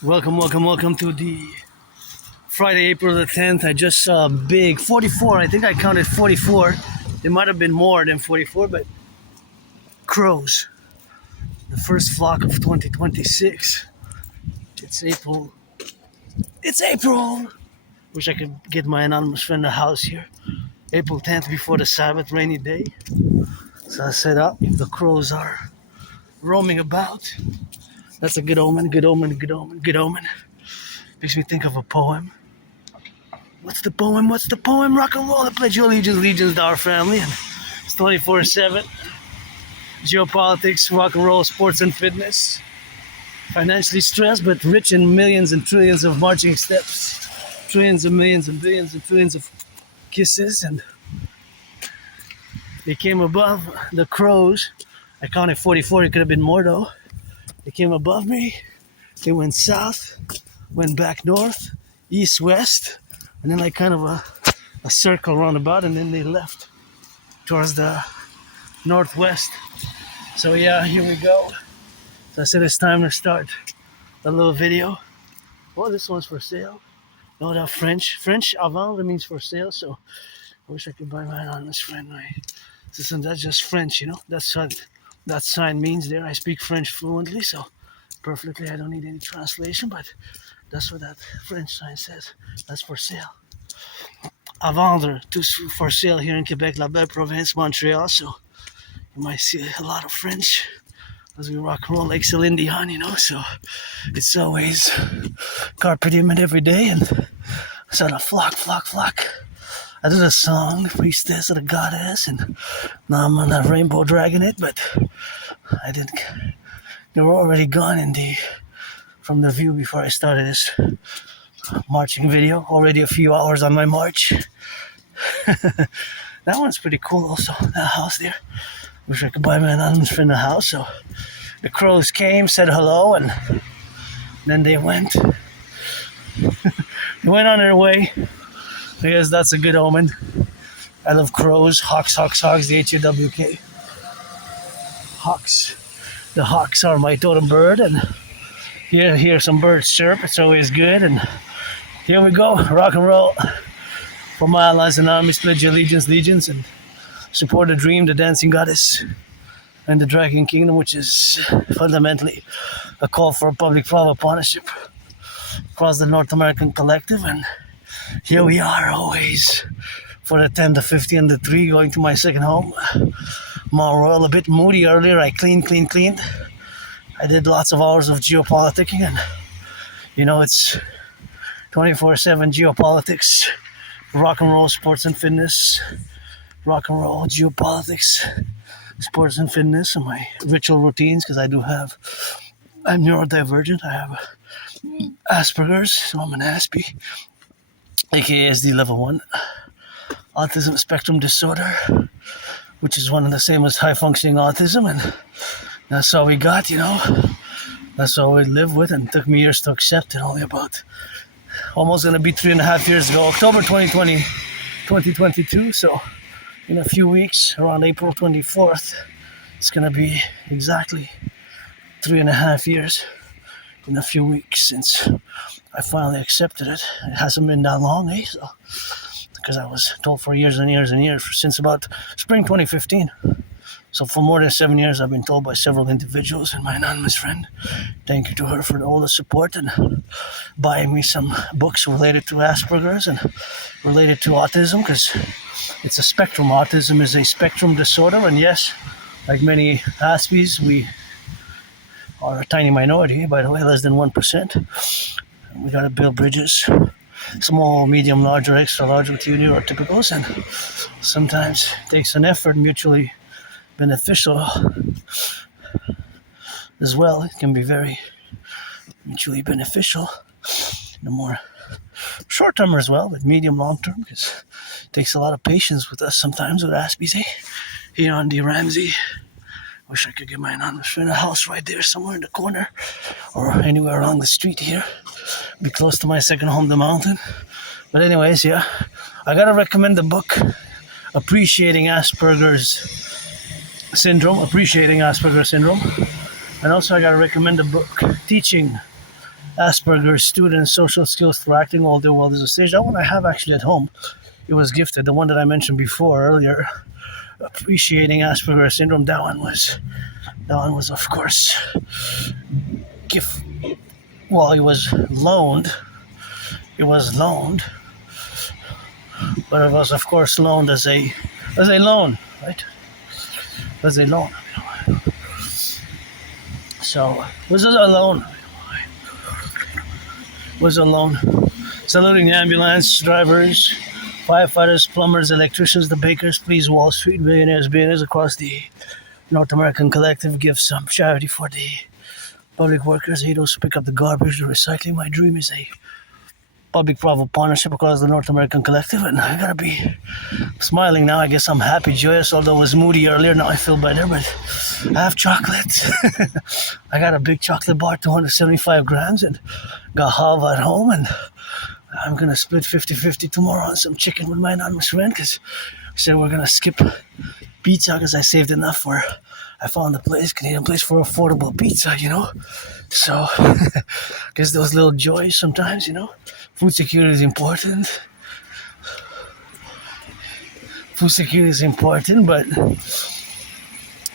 Welcome to the Friday, April the 10th. I just saw a big 44. I think I counted 44. There might have been more than 44, but crows. The first flock of 2026. It's April. It's April! Wish I could get my anonymous friend a house here. April 10th before the Sabbath, rainy day. So I set up. If the crows are roaming about, that's a good omen, good omen, good omen, good omen. Makes me think of a poem. What's the poem? Rock and roll. I pledge your allegiance to our family. And it's 24/7. Geopolitics, rock and roll, sports and fitness. Financially stressed, but rich in millions and trillions of marching steps. Trillions and millions and billions and trillions of kisses. And they came above the crows. I counted 44. It could have been more though. They came above me, they went south, went back north, east, west, and then like kind of a circle roundabout, and then they left towards the northwest. So yeah, here we go. So I said it's time to start a little video. Oh, this one's for sale. No, that French avant means for sale, so I wish I could buy mine on this friend. That's just French, you know, that's what that sign means there. I speak French fluently, so perfectly. I don't need any translation, but that's what that French sign says. That's for sale. À vendre, tous for sale here in Quebec, La Belle Province, Montreal. So you might see a lot of French as we rock and roll like Celine Dion, you know. So it's always carpe diem every day, and sort of flock. I did a song, Priestess of the Goddess, and now I'm on a rainbow dragging it, but I didn't. They were already gone from the view before I started this marching video. Already a few hours on my march. That one's pretty cool also, that house there. Wish I could buy my anonymous friend a house. So the crows came, said hello, and then they went. They went on their way. I guess that's a good omen. I love crows. Hawks, the H-U-W-K. Hawks. The hawks are my totem bird, and hear some birds chirp. It's always good. And here we go, rock and roll. For my allies anonymous, pledge allegiance, and support the dream, the dancing goddess, and the dragon kingdom, which is fundamentally a call for a public-private partnership across the North American Collectif. And here we are always for the 10, the 50, and the 3, going to my second home. Mount Royal, a bit moody earlier. I cleaned. I did lots of hours of geopoliticking, and you know, it's 24/7 geopolitics, rock and roll, sports and fitness, rock and roll, geopolitics, sports and fitness, and my ritual routines, because I'm neurodivergent. I have Asperger's, so I'm an Aspiesque, aka SD level 1, autism spectrum disorder, which is one and the same as high functioning autism, and that's all we got, you know. That's all we live with, and it took me years to accept it. Only about almost gonna be 3.5 years ago, October 2022. So in a few weeks, around April 24th, it's gonna be exactly 3.5 years. In a few weeks since I finally accepted it. It hasn't been that long, so because I was told for years and years since about spring 2015. So for more than 7 years, I've been told by several individuals, and my anonymous friend, thank you to her for all the support and buying me some books related to Asperger's and related to autism, because it's a spectrum. Autism is a spectrum disorder, and yes, like many Aspies, we are a tiny minority, by the way, less than 1%. We gotta build bridges, small, medium, large, or extra large with you neurotypicals, and sometimes it takes an effort, mutually beneficial as well. It can be very mutually beneficial in the more short term as well, but medium, long term, because it takes a lot of patience with us sometimes with Aspies, here on D. Ramsey. Wish I could get my anonymous friend a house right there somewhere in the corner or anywhere along the street here. Be close to my second home, the mountain. But anyways, yeah, I gotta recommend the book Appreciating Asperger's Syndrome. And also I gotta recommend the book Teaching Asperger's students social skills through acting all their world as a stage. That one I have actually at home. It was gifted. The one that I mentioned before earlier, appreciating Asperger's syndrome. That one was of course gift. Well, it was loaned. It was loaned, but it was of course loaned as a loan, right? As a loan. So was it a loan? Was a loan. Saluting ambulance drivers, firefighters, plumbers, electricians, the bakers, please Wall Street, billionaires across the North American Collective, give some charity for the public workers. He those pick up the garbage, the recycling. My dream is a public-private partnership across the North American Collective, and I gotta be smiling now. I guess I'm happy, joyous, although I was moody earlier. Now I feel better, but I have chocolate. I got a big chocolate bar, 275 grams, and got half at home, and I'm gonna split 50-50 tomorrow on some chicken with my anonymous friend, because I said we're gonna skip pizza because I saved enough for I found a Canadian place for affordable pizza, So, because those little joys sometimes, Food security is important. Food security is important, but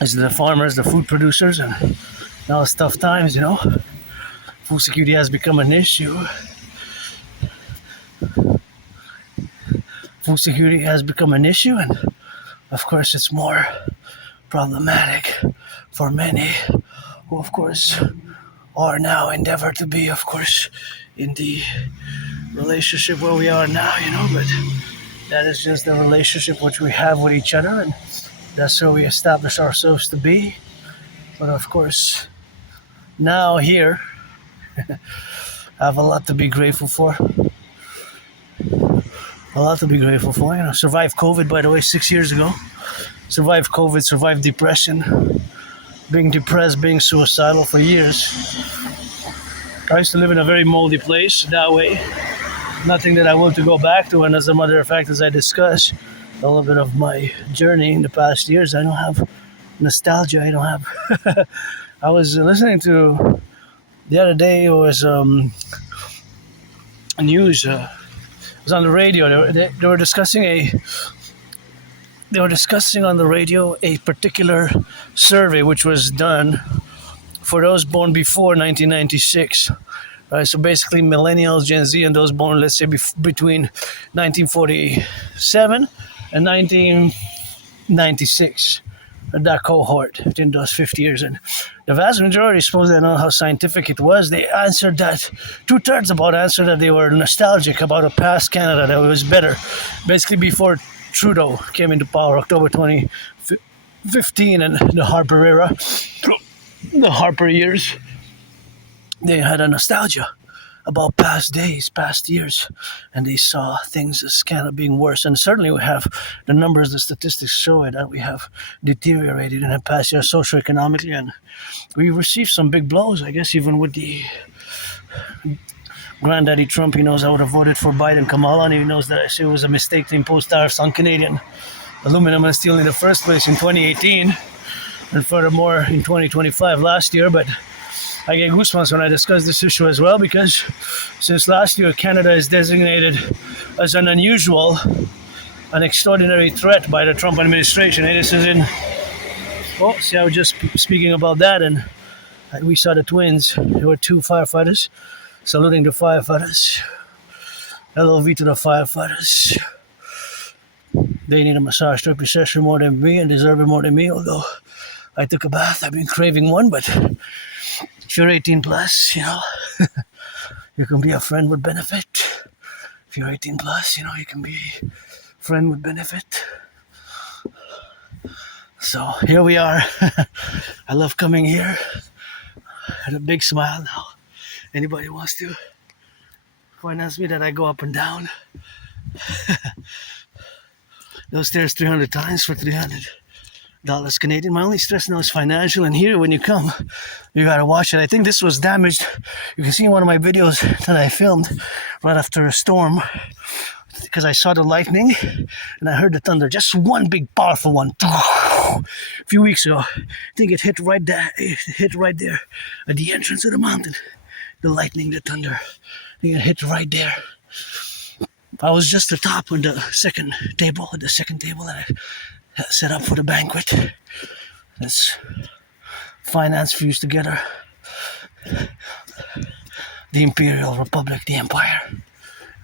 it's the farmers, the food producers, and now it's tough times, Food security has become an issue. Food security has become an issue, and of course it's more problematic for many who, of course, are now endeavor to be, of course, in the relationship where we are now, but that is just the relationship which we have with each other, and that's where we establish ourselves to be. But of course, now here, I have a lot to be grateful for. A lot to be grateful for. Survived COVID, by the way, 6 years ago. Survived COVID, survived depression, being depressed, being suicidal for years. I used to live in a very moldy place that way. Nothing that I want to go back to, and as a matter of fact, as I discussed a little bit of my journey in the past years, I don't have nostalgia. I don't have. I was listening to the other day. It was news. It was on the radio. They were discussing They were discussing on the radio a particular survey which was done for those born before 1996. So basically millennials, Gen Z, and those born, let's say, between 1947 and 1996. That cohort within those 50 years. And the vast majority, suppose they know how scientific it was, they answered that, 2/3 about answered that they were nostalgic about a past Canada that was better. Basically before Trudeau came into power, October 2015, and the Harper era, the Harper years, they had a nostalgia about past days, past years, and they saw things as kind of being worse. And certainly we have the numbers, the statistics show it, that we have deteriorated in the past year socioeconomically, and we received some big blows, I guess, even with the Granddaddy Trump. He knows I would have voted for Biden Kamala, and he knows that I say it was a mistake to impose tariffs on Canadian aluminum and steel in the first place in 2018, and furthermore in 2025 last year. But I get goosebumps when I discuss this issue as well, because since last year, Canada is designated as an unusual, an extraordinary threat by the Trump administration. And this is in, see, I was just speaking about that, and we saw the twins. There were two firefighters, saluting the firefighters. LOV to the firefighters. They need a massage therapy session more than me and deserve it more than me, although I took a bath. I've been craving one, but if you're 18 plus, you can be a friend with benefit. If you're 18 plus, you can be a friend with benefit. So here we are. I love coming here. I had a big smile now. Anybody wants to finance me that I go up and down? Those stairs 300 times for $300 Canadian. My only stress now is financial, and here when you come, you gotta watch it. I think this was damaged. You can see in one of my videos that I filmed right after a storm, because I saw the lightning and I heard the thunder. Just one big powerful one. A few weeks ago, I think it hit right there. It hit right there at the entrance of the mountain. the lightning, the thunder. You hit right there. I was just the top on the second table, that I set up for the banquet. Let's finance fuse together. The Imperial Republic, the Empire,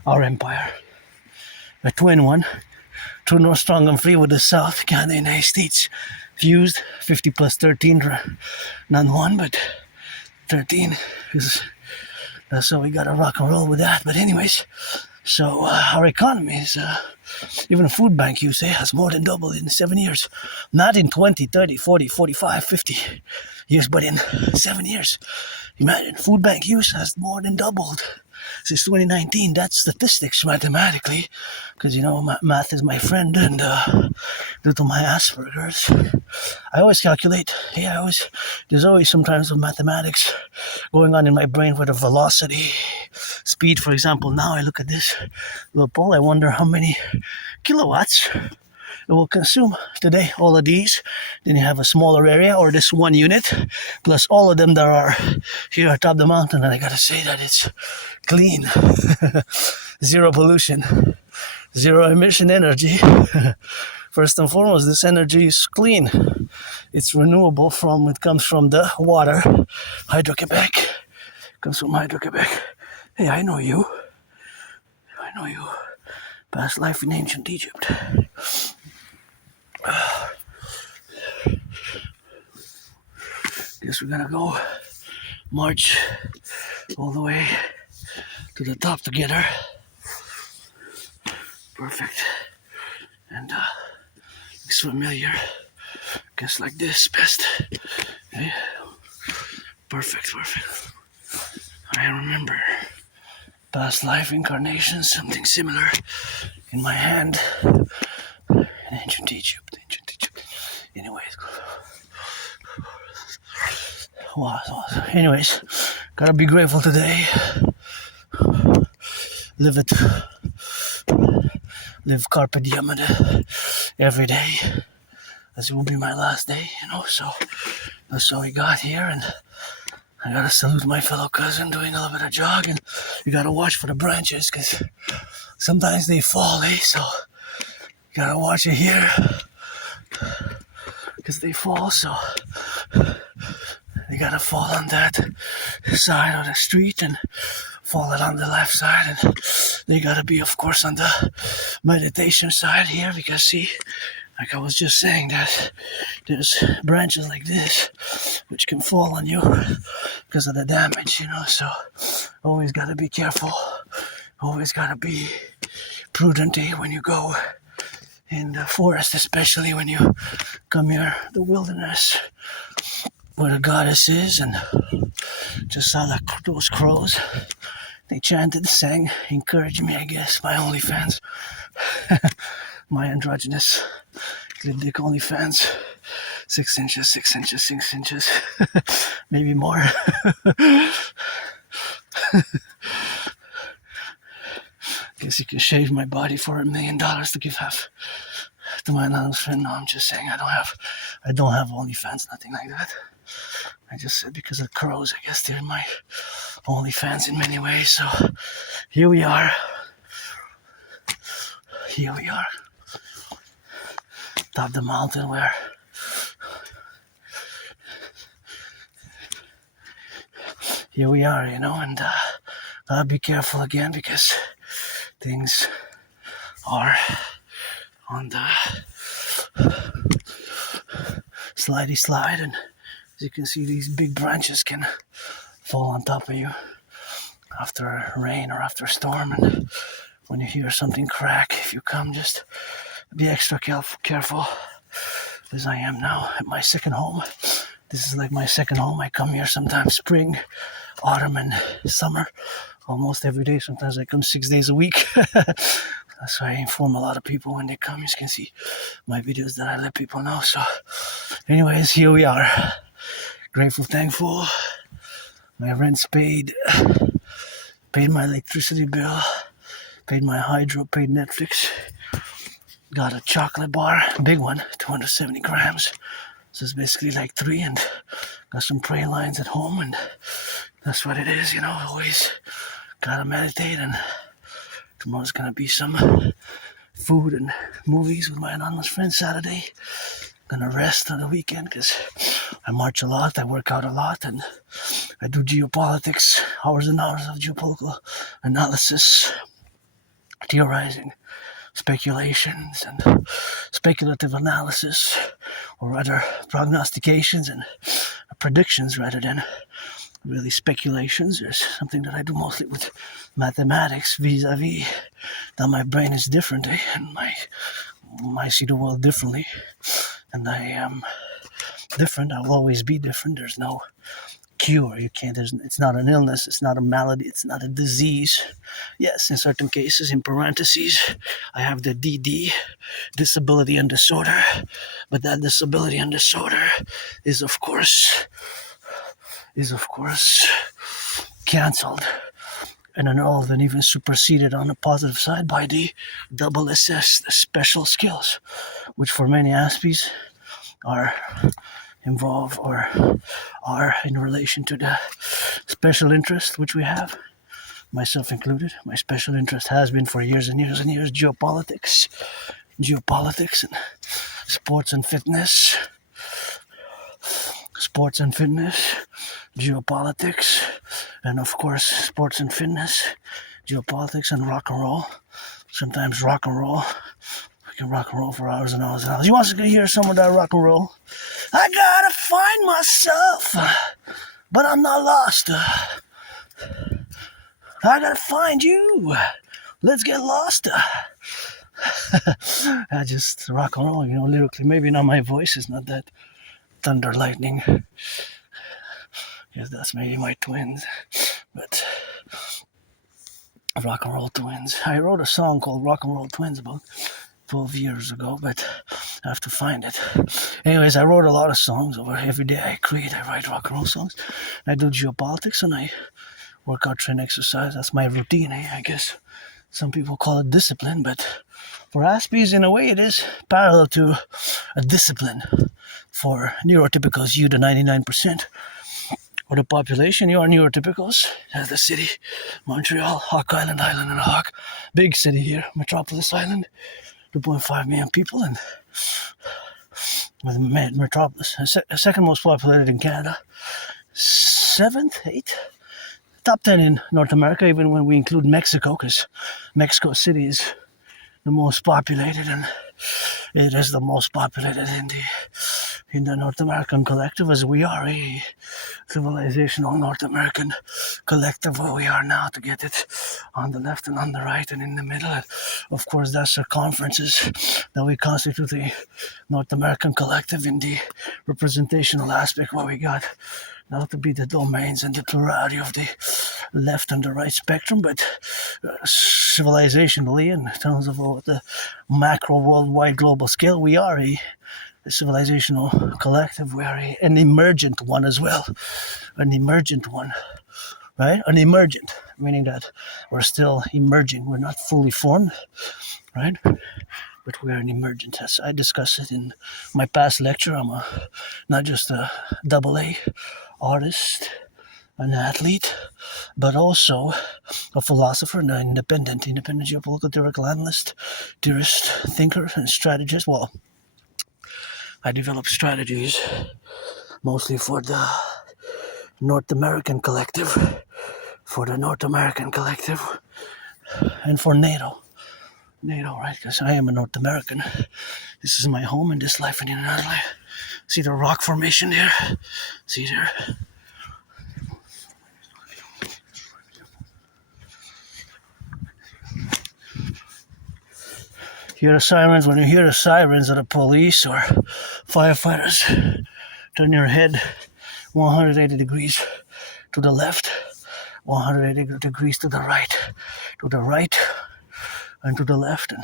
our empire. A twin one. True north, strong and free with the South, Canada, United States. Fused, 50 plus 13, not 1, but 13. That's how we got to rock and roll with that. But anyways, so our economy is, even a food bank, you say, has more than doubled in 7 years. Not in 20, 30, 40, 45, 50 years, but in 7 years. Imagine, food bank use has more than doubled since 2019. That's statistics mathematically, because math is my friend, and due to my Asperger's, I always calculate. There's always sometimes with mathematics going on in my brain for the velocity, speed. For example, now I look at this little pole. I wonder how many kilowatts it will consume today. All of these, then you have a smaller area, or this one unit, plus all of them that are here atop the mountain. And I gotta say that it's clean. Zero pollution, zero emission energy. First and foremost, this energy is clean. It's renewable. It comes from the water. Hydro-Quebec. Comes from Hydro-Quebec. Hey, I know you. Past life in ancient Egypt. Guess we're gonna go march all the way to the top together. Perfect. And looks familiar. Guess like this best. Okay. Perfect. I remember past life incarnations, something similar in my hand in ancient Egypt. Anyways. Anyways, gotta be grateful today. Live carpe diem every day, as it will be my last day, so that's all we got here. And I gotta salute my fellow cousin doing a little bit of jogging. You gotta watch for the branches, because sometimes they fall, so you gotta watch it here, because they fall. So they gotta fall on that side of the street and fall it on the left side, and they gotta be, of course, on the meditation side here, because see, like I was just saying, that there's branches like this which can fall on you because of the damage, so always gotta be careful, always gotta be prudent when you go in the forest, especially when you come here, the wilderness, where the goddess is. And just saw those crows. They chanted, sang, encouraged me, I guess. My OnlyFans. My androgynous Glib Dick OnlyFans. 6 inches, 6 inches, 6 inches. Maybe more. Guess you can shave my body for $1 million to give half to my anonymous friend. No, I'm just saying I don't have OnlyFans, nothing like that. I just said because of crows, I guess they're my OnlyFans in many ways. So here we are. Top the mountain where here we are, and gotta be careful again, because things are on the slidey slide, and as you can see, these big branches can fall on top of you after rain or after a storm. And when you hear something crack, if you come, just be extra careful, as I am now at my second home. This is like my second home. I come here sometimes spring, autumn, and summer, almost every day. Sometimes I come 6 days a week. That's why I inform a lot of people when they come. You can see my videos that I let people know. So anyways, here we are. Grateful, thankful. My rent's paid. Paid my electricity bill. Paid my hydro. Paid Netflix. Got a chocolate bar. Big one. 270 grams. So it's basically like 3. And got some prayer lines at home. And That's what it is, you know. Always gotta meditate, and tomorrow's gonna be some food and movies with my anonymous friend Saturday. Gonna rest on the weekend because I march a lot, I work out a lot, and I do geopolitics, hours and hours of geopolitical analysis, theorizing, speculations, and speculative analysis, or rather prognostications and predictions rather than really speculations. There's something that I do mostly with mathematics vis-a-vis that my brain is different, and I see the world differently, and I am different. I'll always be different. There's no cure. It's not an illness, it's not a malady, it's not a disease. Yes, in certain cases, in parentheses, I have the DD, disability and disorder, but that disability and disorder is of course cancelled and annulled and even superseded on the positive side by the double SS, the special skills, which for many Aspies are involved or are in relation to the special interest which we have, myself included. My special interest has been for years and years and years geopolitics and sports and fitness, geopolitics, and of course sports and fitness, geopolitics, and rock and roll. Sometimes rock and roll. I can rock and roll for hours and hours and hours. You want to hear some of that rock and roll? I gotta find myself, but I'm not lost. I gotta find you. Let's get lost. I just rock and roll, lyrically. Maybe not my voice is not that thunder lightning. Yes, that's maybe my twins, but rock and roll twins. I wrote a song called Rock and Roll Twins about 12 years ago, but I have to find it. Anyways, I wrote a lot of songs over every day. I write rock and roll songs. I do geopolitics and I work out, train, exercise. That's my routine, I guess. Some people call it discipline, but for Aspies, in a way, it is parallel to a discipline. For neurotypicals, you, the 99% of the population, you are neurotypicals. The city, Montreal, Hawk Island, and a Hawk. Big city here, Metropolis Island. 2.5 million people, and with Metropolis, second most populated in Canada, 7th, 8th, top 10 in North America, even when we include Mexico, because Mexico City is the most populated, and it is the most populated in the North American collective, as we are a civilizational North American collective where we are now, to get it on the left and on the right and in the middle. And of course, that's the conferences that we constitute the North American collective in the representational aspect, where we got not to be the domains and the plurality of the left and the right spectrum, but civilizationally, in terms of the macro worldwide global scale, we are a civilizational collective. We are an emergent one as well. An emergent one, right? An emergent, meaning that we're still emerging. We're not fully formed, right? But we are an emergent. As I discussed it in my past lecture, I'm not just a AA artist, an athlete, but also a philosopher and an independent geopolitical theoretical analyst, theorist, thinker, and strategist. Well, I develop strategies mostly for the North American collective, and for NATO, right? Because I am a North American. This is my home in this life and in another life. See the rock formation there? See there? Hear the sirens. When you hear the sirens of the police or firefighters, turn your head 180 degrees to the left, 180 degrees to the right and to the left, and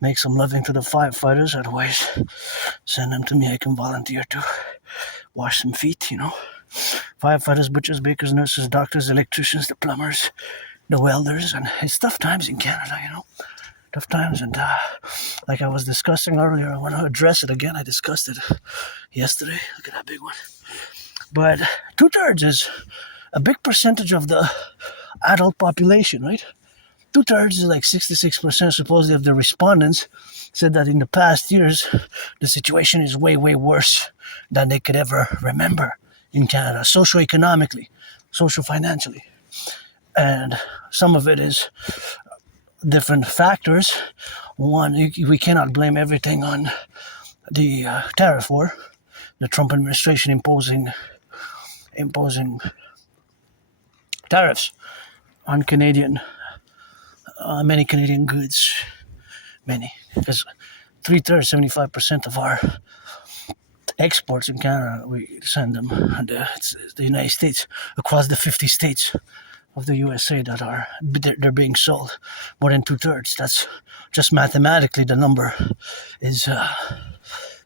make some loving to the firefighters. Otherwise, send them to me. I can volunteer to wash some feet, Firefighters, butchers, bakers, nurses, doctors, electricians, the plumbers, the welders, and it's tough times in Canada, Tough times, and like I was discussing earlier, I want to address it again. I discussed it yesterday. Look at that big one. But 2/3 is a big percentage of the adult population, right? 2/3 is like 66% supposedly of the respondents said that in the past years, the situation is way, way worse than they could ever remember in Canada, socioeconomically, socio-financially. And some of it is different factors. One, we cannot blame everything on the tariff war, the Trump administration imposing tariffs on many Canadian goods, because 3/3, 75% of our exports in Canada, we send them to the United States, across the 50 states of the USA that they're being sold. More than 2/3. That's just mathematically the number is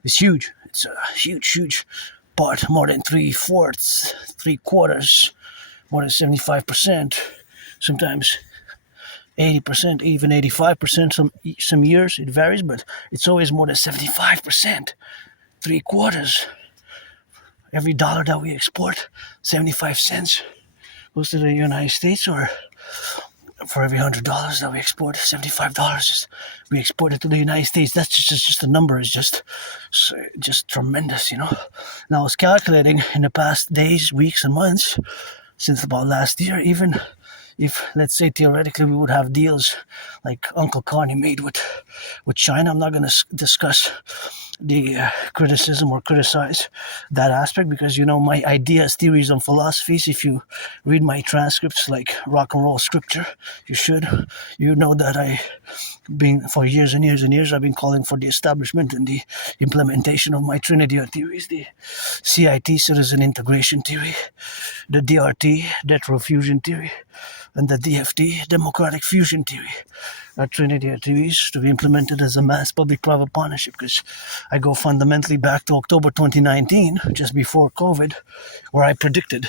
huge. It's a huge part. More than 3/4, 3/4, more than 75%. Sometimes 80%, even 85%. Some years it varies, but it's always more than 75%. 3/4. Every dollar that we export, 75 cents goes to the United States, or for every $100 that we export, $75 we export it to the United States. That's just the number is just tremendous, you know. And I was calculating in the past days, weeks, and months since about last year, even if, let's say, theoretically we would have deals like Uncle Connie made with China. I'm not going to discuss the criticism or criticize that aspect, because, you know, my ideas, theories, and philosophies, if you read my transcripts like Rock&Roll scripture, you know that for years and years and years, I've been calling for the establishment and the implementation of my Trinity of theories, the CIT, citizen integration theory, the DRT, debt row fusion theory, and the DFT, democratic fusion theory. That Trinity of theories to be implemented as a mass public-private partnership, because I go fundamentally back to October 2019, just before COVID, where I predicted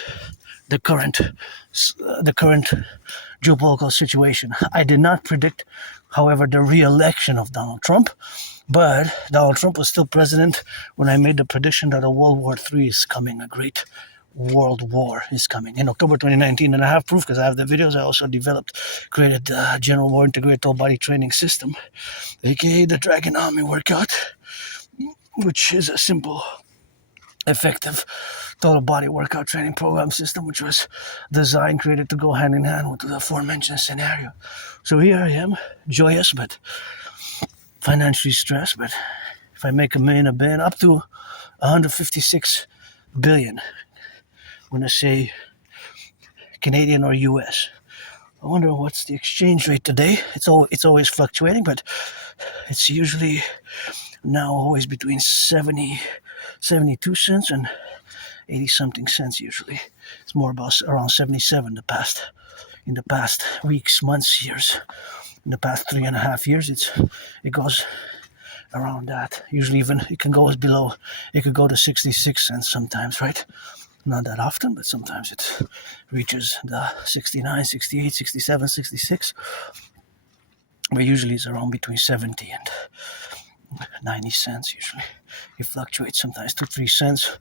the current geopolitical situation. I did not predict, however, the re-election of Donald Trump, but Donald Trump was still president when I made the prediction that a World War III is coming, a great World War is coming in October 2019, and I have proof because I have the videos. I also created the General War Integrated Total Body Training System, aka the Dragon Army Workout, which is a simple, effective total body workout training program system, which was created to go hand in hand with the aforementioned scenario. So here I am, joyous but financially stressed. But if I make $1 billion, up to 156 billion. I'm going to say Canadian or US. I wonder what's the exchange rate today. It's always fluctuating, but it's usually now always between 72 cents and 80 something cents usually. It's more about around 77 in the past weeks, months, years. In the past 3.5 years, it goes around that. Usually even it can go to 66 cents sometimes, right? Not that often, but sometimes it reaches the 69, 68, 67, 66. But usually it's around between 70 and 90 cents usually. It fluctuates sometimes 2-3 cents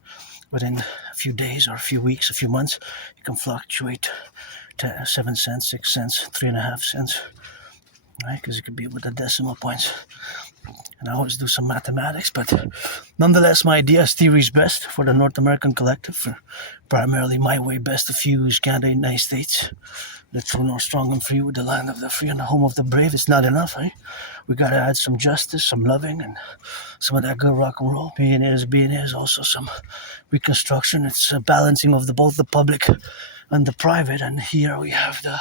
within a few days or a few weeks, a few months. It can fluctuate to 7 cents, 6 cents, 3.5 cents, right? Because it could be with the decimal points. And I always do some mathematics, but nonetheless, my idea is theory's best for the North American Collective, for primarily my way best to fuse Canada and United States. The true north, strong and free, with the land of the free and the home of the brave. It's not enough, right? We got to add some justice, some loving, and some of that good rock and roll. Being is also some reconstruction. It's a balancing of both the public and the private. And here we have the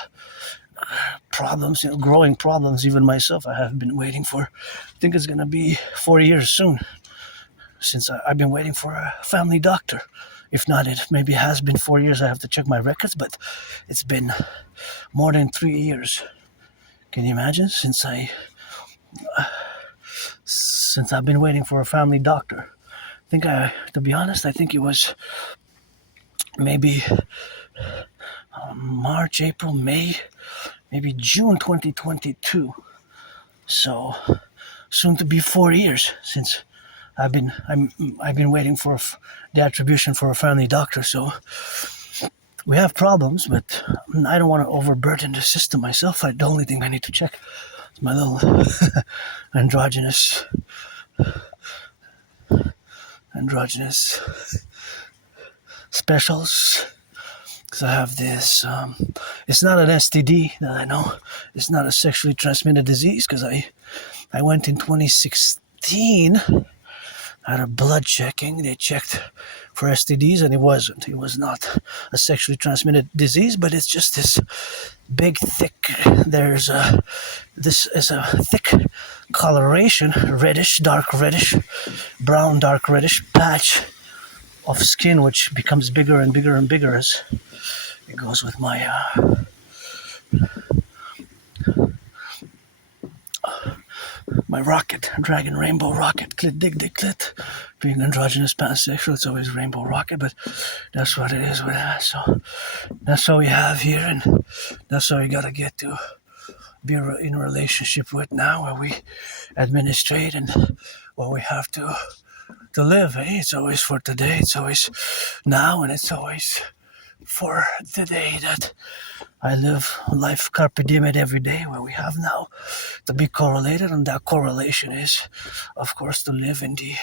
problems, growing problems. Even myself, I have been waiting for, I think it's going to be 4 years soon, since I've been waiting for a family doctor. If not, it maybe has been 4 years. I have to check my records, but it's been more than 3 years. Can you imagine? Since I've been waiting for a family doctor. To be honest, I think it was maybe March, April, May, maybe June 2022. So soon to be 4 years since I've been waiting for the attribution for a family doctor. So we have problems, but I don't want to overburden the system myself. The only thing I need to check is my little androgynous specials. Because I have this, it's not an STD that I know. It's not a sexually transmitted disease because I went in 2016. I had a blood checking. They checked for STDs and it wasn't. It was not a sexually transmitted disease, but it's just this big, thick, this is a thick coloration, reddish, dark reddish, brown, dark reddish patch of skin, which becomes bigger and bigger and bigger as it goes with my my rocket, dragon rainbow rocket, clit dig dig clit. Being androgynous pansexual, it's always rainbow rocket, but that's what it is with that. So that's all we have here, and that's all we gotta get to be in a relationship with now, where we administrate and where we have to live. It's always for today, it's always now, and it's always for today that I live life carpe diem every day, where we have now to be correlated, and that correlation is, of course, to live in the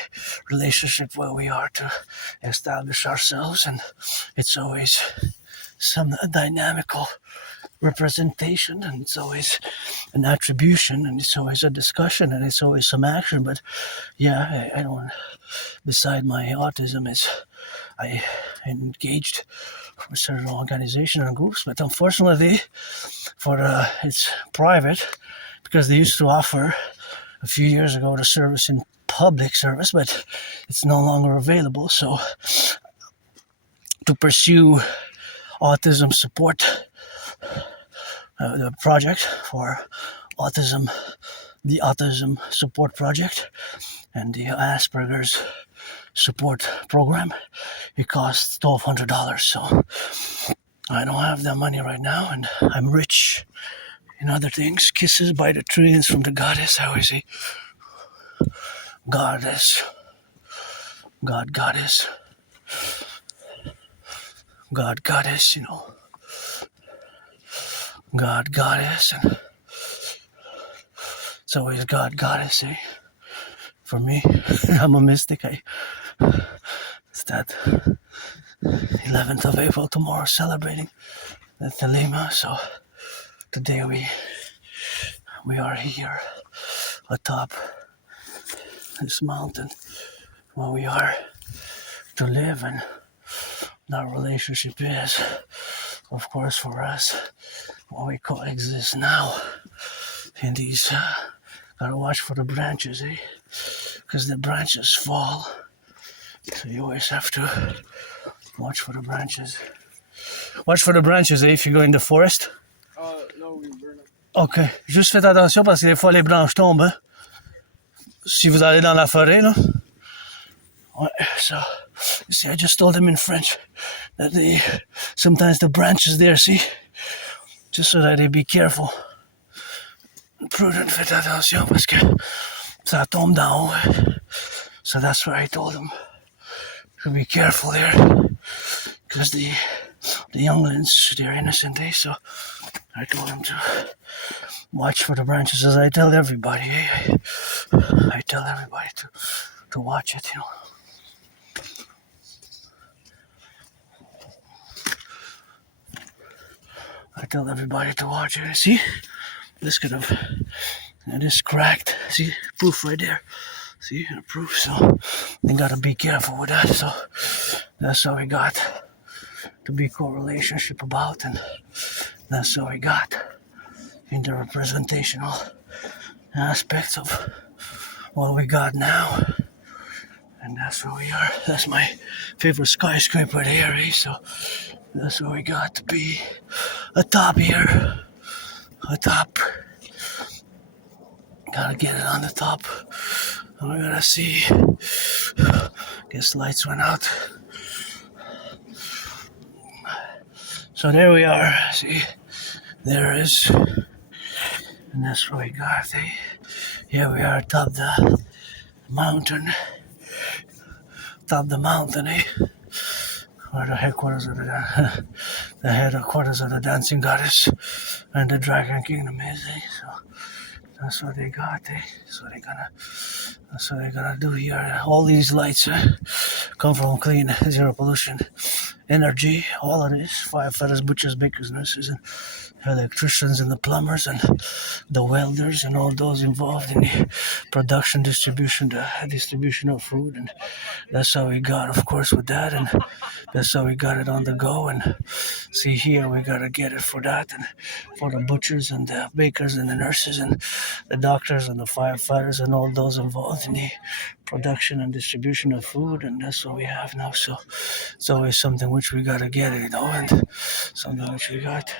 relationship where we are to establish ourselves, and it's always some dynamical representation, and it's always an attribution, and it's always a discussion, and it's always some action. But yeah, I don't. Beside my autism, is I engaged from certain organizations and groups, but unfortunately, it's private, because they used to offer a few years ago the service in public service, but it's no longer available. So to pursue autism support, the project for autism, the autism support project, and the Asperger's support program, it costs $1,200. So I don't have that money right now, and I'm rich in other things. Kisses by the trillions from the goddess. I always say goddess, God goddess, God goddess, God goddess, and it's always God goddess, for me. I'm a mystic. It's that 11th of April tomorrow, celebrating the Thelemik. So today we are here atop this mountain where we are to live, and that relationship is, of course, for us while we coexist now in these. Gotta watch for the branches, because the branches fall. So you always have to watch for the branches. Watch for the branches, if you go in the forest. No, we burn them. Ok, juste faites attention parce que des fois les branches tombent. Hein? Si vous allez dans la forêt, là. Ouais, so, see, I just told them in French that sometimes the branches there, see, just so that they be careful. Prudent, faites attention parce que ça tombe d'en haut. So that's why I told them to be careful there, because the younglings, they're innocent, so I told them to watch for the branches, as I tell everybody. I tell everybody to watch it, I tell everybody to watch it. See, this could have, this cracked. See, proof right there. See, the proof. So you gotta be careful with that. So that's all we got to be co-relationship about, and that's all we got in the representational aspects of what we got now. And that's where we are. That's my favorite skyscraper there, so that's where we got to be atop here. Atop. Gotta get it on the top. We gotta see. Guess the lights went out. So there we are. See, there is, and that's what we got. Here we are atop the mountain. Top the mountain, where the headquarters of the the headquarters of the dancing goddess and the dragon kingdom is. So that's what they got. That's what they're gonna do here. All these lights come from clean, zero pollution energy. All of this: firefighters, butchers, bakers, nurses, and electricians, and the plumbers, and the welders, and all those involved in the production, distribution, the distribution of food. And that's how we got, of course, with that. And that's how we got it on the go. And see here, we gotta get it for that, and for the butchers and the bakers and the nurses and the doctors and the firefighters and all those involved in the production and distribution of food. And that's what we have now. So it's always something which we gotta get it, and something which we got.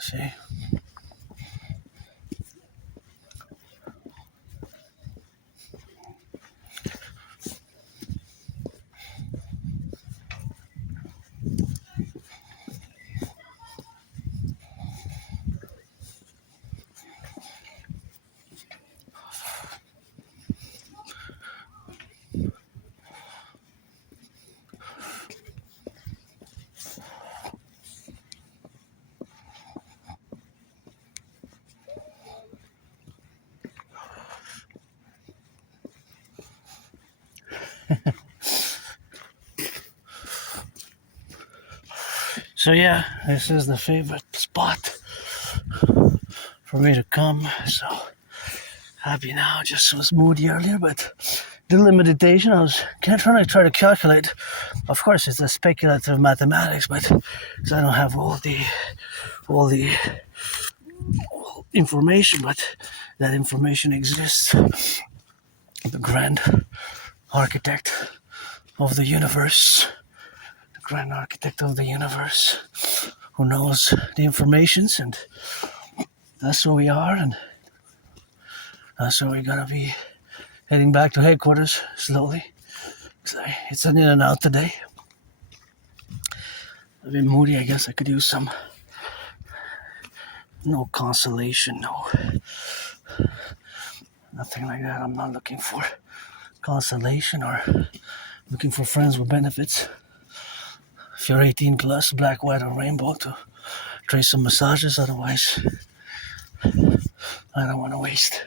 See? So yeah, this is the favorite spot for me to come. So happy now. Just was moody earlier, but did a little meditation. I was trying to calculate. Of course, it's a speculative mathematics, but because I don't have all the information, but that information exists. The grand architect of the universe. Grand architect of the universe who knows the informations, and that's where we are, and that's where we're gonna be heading back to headquarters slowly. It's an in and out today. I've been moody. I guess I could use some consolation, nothing like that. I'm not looking for consolation or looking for friends with benefits. If you're 18 plus, black, white, or rainbow, to trace some massages. Otherwise, I don't want to waste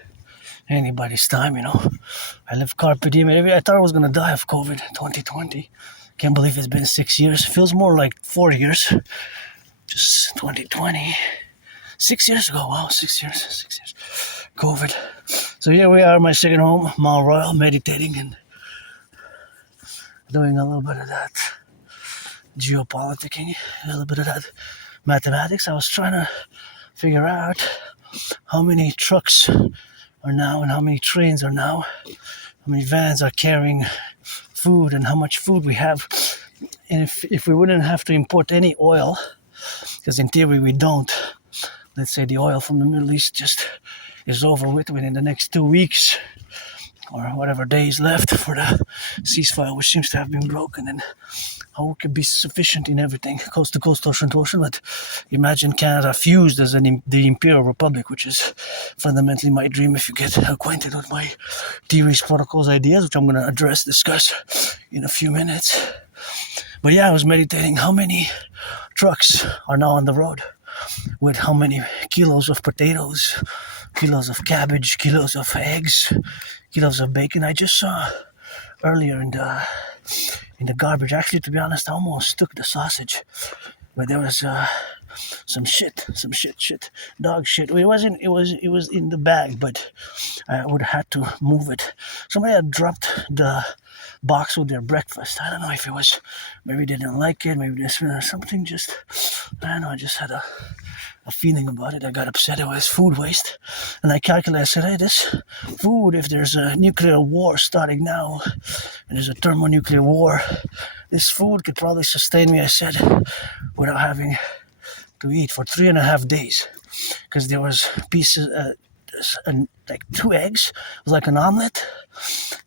anybody's time, I live carpe diem. I thought I was going to die of COVID 2020. Can't believe it's been 6 years. It feels more like 4 years. Just 2020. 6 years ago. Wow, 6 years. COVID. So here we are, my second home, Mount Royal, meditating and doing a little bit of that geopoliticking, a little bit of that mathematics. I was trying to figure out how many trucks are now and how many trains are now, how many vans are carrying food and how much food we have. And if we wouldn't have to import any oil, because in theory we don't, let's say the oil from the Middle East just is over with within the next 2 weeks or whatever days left for the ceasefire, which seems to have been broken, and how it could be sufficient in everything, coast to coast, ocean to ocean. But imagine Canada fused as the Imperial Republic, which is fundamentally my dream if you get acquainted with my theories, protocols, ideas, which I'm going to discuss in a few minutes. But yeah, I was meditating how many trucks are now on the road with how many kilos of potatoes, kilos of cabbage, kilos of eggs, kilos of bacon. I just saw earlier in the garbage. Actually, to be honest, I almost took the sausage, but there was some shit, dog shit. It was in the bag, but I would have had to move it. Somebody had dropped the box with their breakfast. I don't know if it was, maybe they didn't like it, maybe this or something. Just, I don't know. I just had a feeling about it. I got upset. It was food waste, and I calculated. I said, "Hey, this food. If there's a nuclear war starting now, and there's a thermonuclear war, this food could probably sustain me." I said, without having to eat for 3.5 days, because there was pieces, like 2 eggs. It was like an omelet.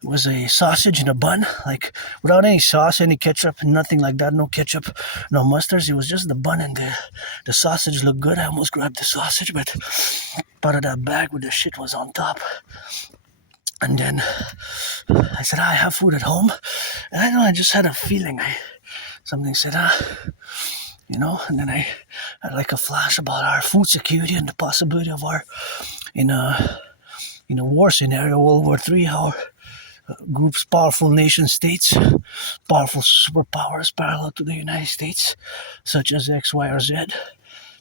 It was a sausage in a bun, like without any sauce, any ketchup, nothing like that. No ketchup, no mustards. It was just the bun, and the sausage looked good. I almost grabbed the sausage, but part of that bag with the shit was on top. And then I said, I have food at home. And I know I just had a feeling. Something said, and then I had like a flash about our food security and the possibility of our, in a war scenario, World War III, our groups, powerful nation states, powerful superpowers parallel to the United States, such as X, Y, or Z,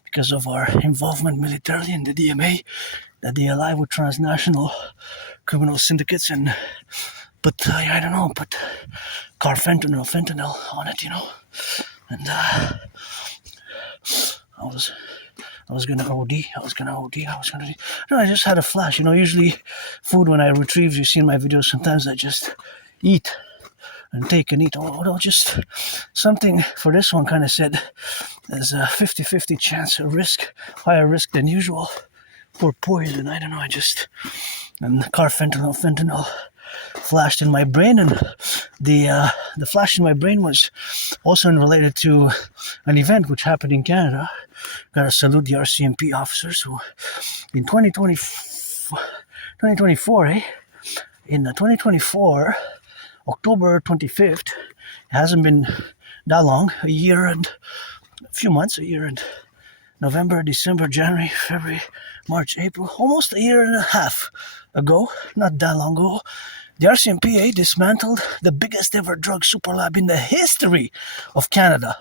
because of our involvement militarily in the DMA, that they ally with transnational criminal syndicates and put fentanyl on it, and I was gonna OD. No, I just had a flash. Usually food when I retrieve, you see in my videos, sometimes I just eat and take and eat. Just something for this one kind of said there's a 50-50 chance, a risk, higher risk than usual for poison. I don't know, and the fentanyl flashed in my brain, and the flash in my brain was also related to an event which happened in Canada. Gotta salute the RCMP officers who, in 2024, in 2024, October 25th, it hasn't been that long, a year and November, December, January, February, March, April, almost a year and a half ago, not that long ago, the RCMP dismantled the biggest ever drug super lab in the history of Canada.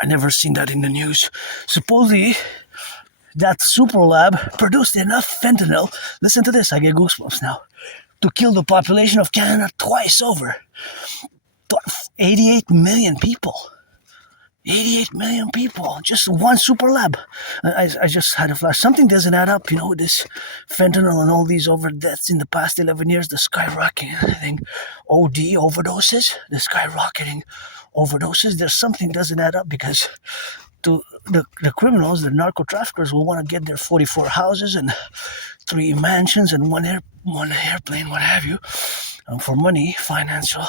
I never seen that in the news. Supposedly, that super lab produced enough fentanyl, listen to this, I get goosebumps now, to kill the population of Canada twice over. 88 million people. 88 million people, just one super lab. I just had a flash. Something doesn't add up, this fentanyl and all these over deaths in the past 11 years, the skyrocketing, I think, OD overdoses, the skyrocketing overdoses. There's something doesn't add up, because the criminals, the narco traffickers, will want to get their 44 houses and 3 mansions and one airplane, what have you, for money, financial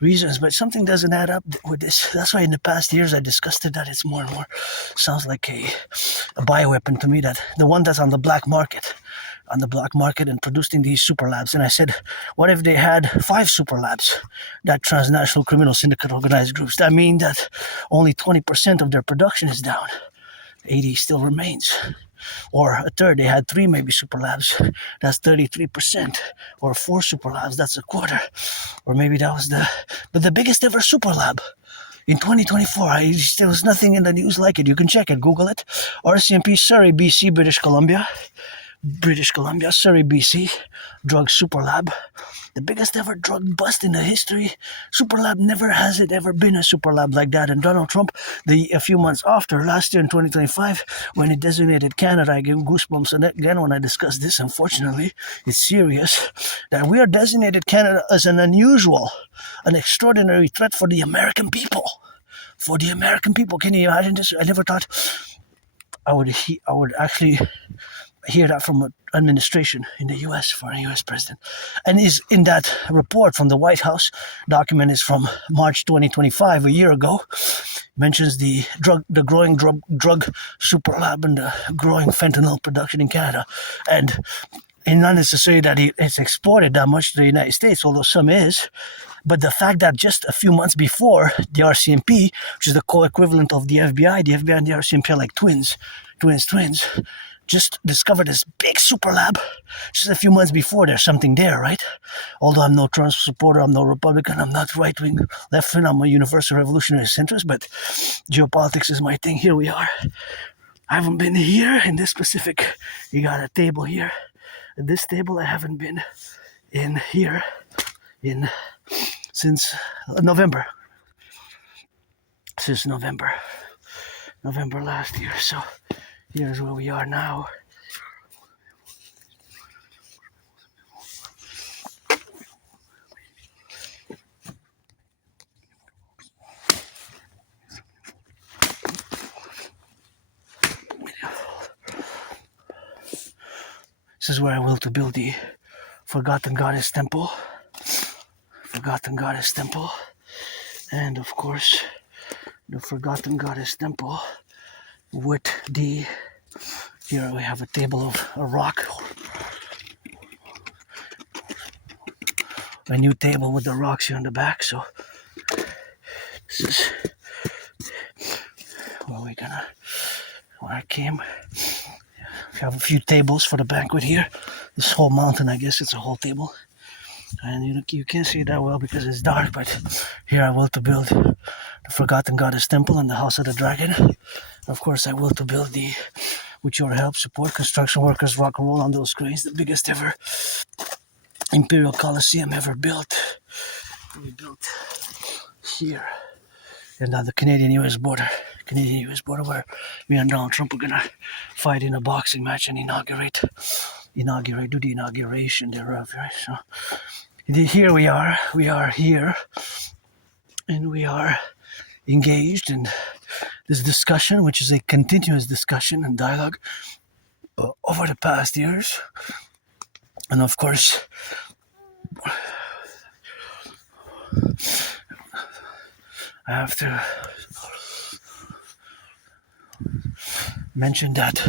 reasons. But something doesn't add up with this. That's why in the past years I discussed it, that it's more and more sounds like a bioweapon to me, that the one that's on the black market and producing these super labs. And I said, what if they had 5 super labs, that transnational criminal syndicate organized groups? That means that only 20% of their production is down. 80 still remains. Or a third, they had 3 maybe super labs, that's 33%. Or 4 super labs, that's a quarter. Or maybe that was the biggest ever super lab in 2024. There was nothing in the news like it. You can check it, Google it. RCMP, Surrey, BC, British Columbia, Surrey, BC, drug super lab. The biggest ever drug bust in the history. Super lab, never has it ever been a super lab like that. And Donald Trump, a few months after, last year in 2025, when he designated Canada, I gave goosebumps. And again, when I discuss this, unfortunately, it's serious, that we are designated Canada as an unusual, an extraordinary threat for the American people. For the American people. Can you imagine this? I never thought I would actually hear that from an administration in the U.S. for a U.S. president. And is in that report from the White House, document is from March 2025, a year ago, mentions the growing drug super lab and the growing fentanyl production in Canada. And not necessarily that it's exported that much to the United States, although some is, but the fact that just a few months before, the RCMP, which is the co-equivalent of the FBI and the RCMP are like twins, just discovered this big super lab just a few months before. There's something there, right? Although I'm no Trump supporter, I'm no Republican, I'm not right-wing, left-wing, I'm a universal revolutionary centrist, but geopolitics is my thing. Here we are. I haven't been here in this specific, you got a table here. At this table, I haven't been in here in since November. Since November last year. So here's where we are now. This is where I will to build the Forgotten Goddess Temple. Forgotten Goddess Temple. And of course, the Forgotten Goddess Temple with the... Here we have a table of a rock. A new table with the rocks here on the back. So this is where I came. We have a few tables for the banquet here. This whole mountain, I guess it's a whole table. And you can't see it that well because it's dark, but here I will to build the Forgotten Goddess Temple and the House of the Dragon. Of course, I will to build with your help, support construction workers, Rock&Roll on those cranes, the biggest ever Imperial Coliseum ever built. We built here. And now the Canadian-US border. Canadian-US border where me and Donald Trump are gonna fight in a boxing match and do the inauguration thereof, right? So here we are here, and we are engaged in this discussion, which is a continuous discussion and dialogue over the past years. And of course, I have to mention that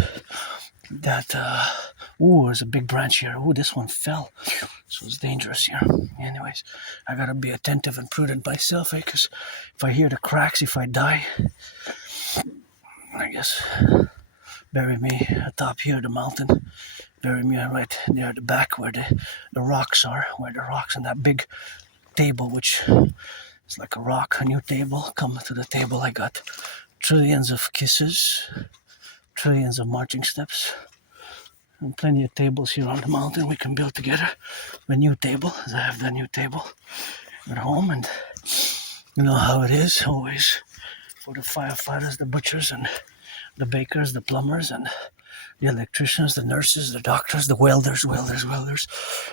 there's a big branch here. This one fell, so it's dangerous here. Anyways, I gotta be attentive and prudent myself, because if I hear the cracks, if I die, I guess bury me atop here, the mountain. Bury me right near the back where the rocks are, and that big table, which is like a rock, a new table. Come to the table, I got trillions of kisses, trillions of marching steps, and plenty of tables here on the mountain we can build together. A new table, as I have the new table at home, and you know how it is, always for the firefighters, the butchers, and the bakers, the plumbers, and the electricians, the nurses, the doctors, the welders,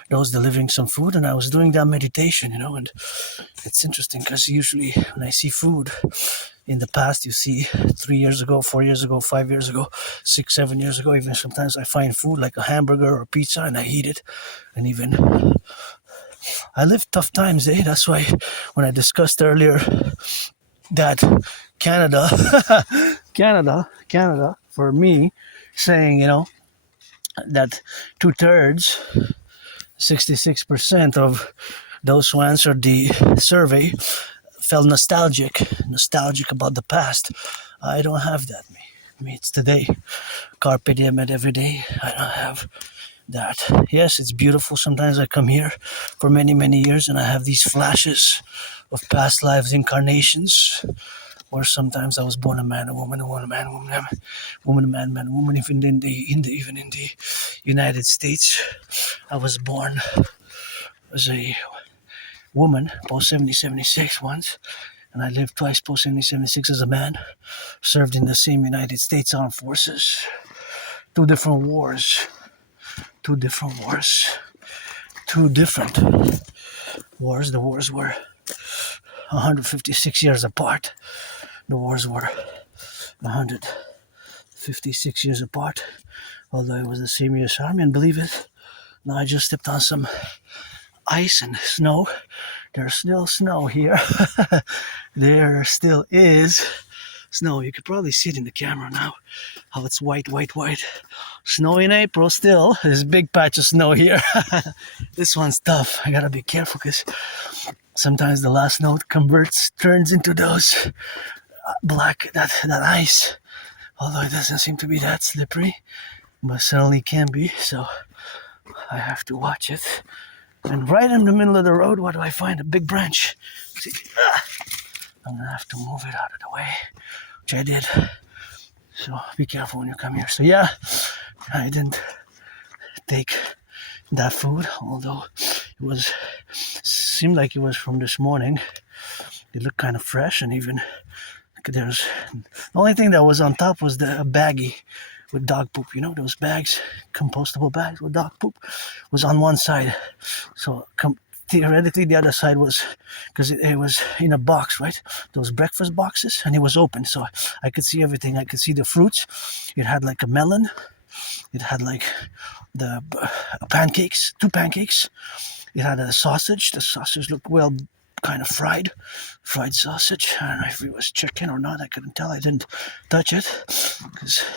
those delivering some food. And I was doing that meditation, and it's interesting because usually when I see food in the past, you see 3 years ago, 4 years ago, 5 years ago, 6, 7 years ago, even sometimes I find food like a hamburger or pizza and I eat it. And even I live tough times, eh? That's why when I discussed earlier that Canada, for me, saying, that 2/3, 66% of those who answered the survey felt nostalgic about the past. I don't have that, me. It's today. Carpe diem at every day. I don't have that. Yes, it's beautiful. Sometimes I come here for many, many years and I have these flashes of past lives, incarnations, or sometimes I was born a man, a woman, a woman, a man, a woman, a man, man, a woman. Even in the United States, I was born as a woman post 70-76 once, and I lived twice post 70-76 as a man. Served in the same United States Armed Forces. Two different wars. The wars were 156 years apart. The wars were 156 years apart, although it was the same U.S. Army. And believe it, now I just stepped on some ice and snow. There's still snow here. There still is snow. You could probably see it in the camera now, how it's white. Snow in April still. There's a big patch of snow here. This one's tough. I gotta be careful because sometimes the last note turns into those black, that ice, although it doesn't seem to be that slippery, but certainly can be, so I have to watch it. And right in the middle of the road, what do I find? A big branch. I'm gonna have to move it out of the way, which I did, so be careful when you come here. So yeah, I didn't take that food, although it was seemed like it was from this morning. It looked kind of fresh, and even there's the only thing that was on top was the baggie with dog poop. You know, those bags, compostable bags with dog poop, was on one side. So theoretically, the other side was, because it was in a box, right? Those breakfast boxes, and it was open, so I could see everything. I could see the fruits. It had like a melon. It had like the pancakes, 2 pancakes. It had a sausage. The sausage looked well, kind of fried sausage. I don't know if it was chicken or not. I couldn't tell. I didn't touch it,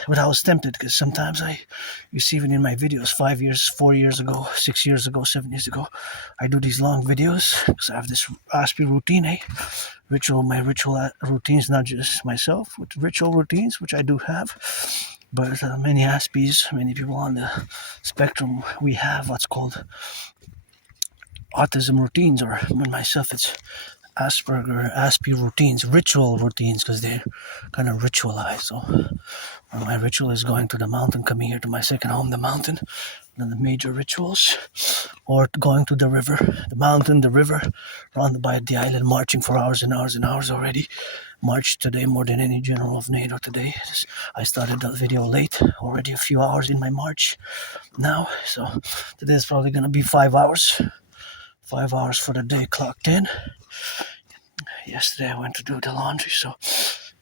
but I was tempted, because sometimes you see even in my videos 5 years, 4 years ago, 6 years ago, 7 years ago, I do these long videos because I have this Aspiesque routine, ritual. My ritual routines, not just myself, with ritual routines, which I do have. But many Aspies, many people on the spectrum, we have what's called autism routines, or with myself it's Asperger, Aspie routines, ritual routines, because they're kind of ritualized. So my ritual is going to the mountain, coming here to my second home, the mountain, and the major rituals, or going to the river, the mountain, the river, around by the island, marching for hours and hours and hours already. Marched today more than any general of NATO today. I started that video late, already a few hours in my march now, so today is probably going to be 5 hours. 5 hours for the day clocked in. Yesterday I went to do the laundry,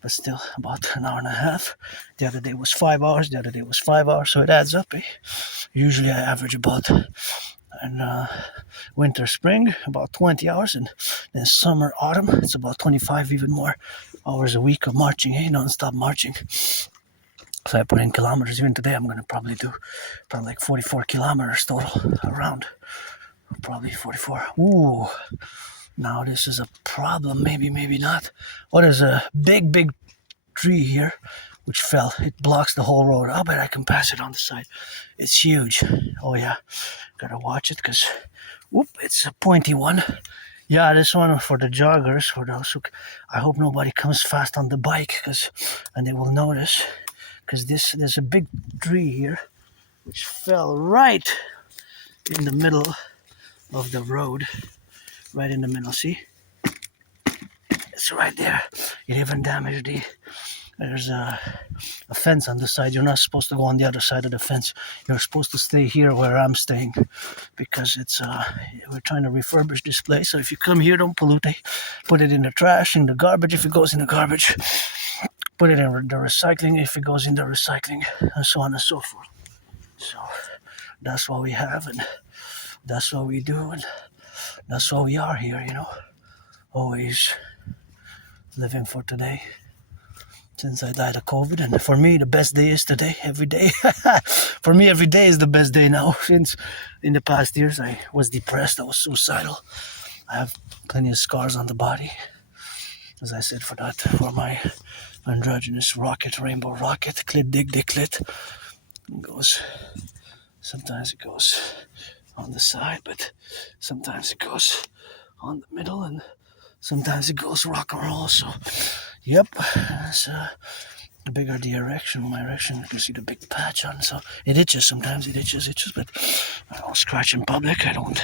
but still about an hour and a half. The other day was 5 hours, the other day was 5 hours, so it adds up. Usually I average about, in winter, spring, about 20 hours, and then summer, autumn, it's about 25, even more hours a week of marching, non-stop marching. So I put in kilometers. Even today I'm going to probably do like 44 kilometers total around. Probably 44. Ooh, now this is a problem. Maybe not. Oh, there's a big tree here which fell. It blocks the whole road. I'll bet I can pass it on the side. It's huge. Oh yeah, gotta watch it, because it's a pointy one. Yeah, this one for the joggers, for those who, I hope nobody comes fast on the bike, and they will notice, because there's a big tree here which fell right in the middle of the road, right in the middle. See, it's right there. It even damaged there's a fence on the side. You're not supposed to go on the other side of the fence. You're supposed to stay here where I'm staying, because it's we're trying to refurbish this place. So if you come here, don't pollute it. Put it in the trash, in the garbage if it goes in the garbage. Put it in the recycling if it goes in the recycling, and so on and so forth. So that's what we have, and that's what we do, and that's what we are here, always living for today. Since I died of COVID, and for me the best day is today, every day. For me, every day is the best day now. Since in the past years I was depressed, I was suicidal. I have plenty of scars on the body, as I said, for my androgynous rainbow rocket, clit dig clit. Sometimes it goes on the side, but sometimes it goes on the middle, and sometimes it goes rock and roll. So, yep, it's the bigger the erection, my erection, you can see the big patch on. So it itches sometimes, it itches, but I don't scratch in public. I don't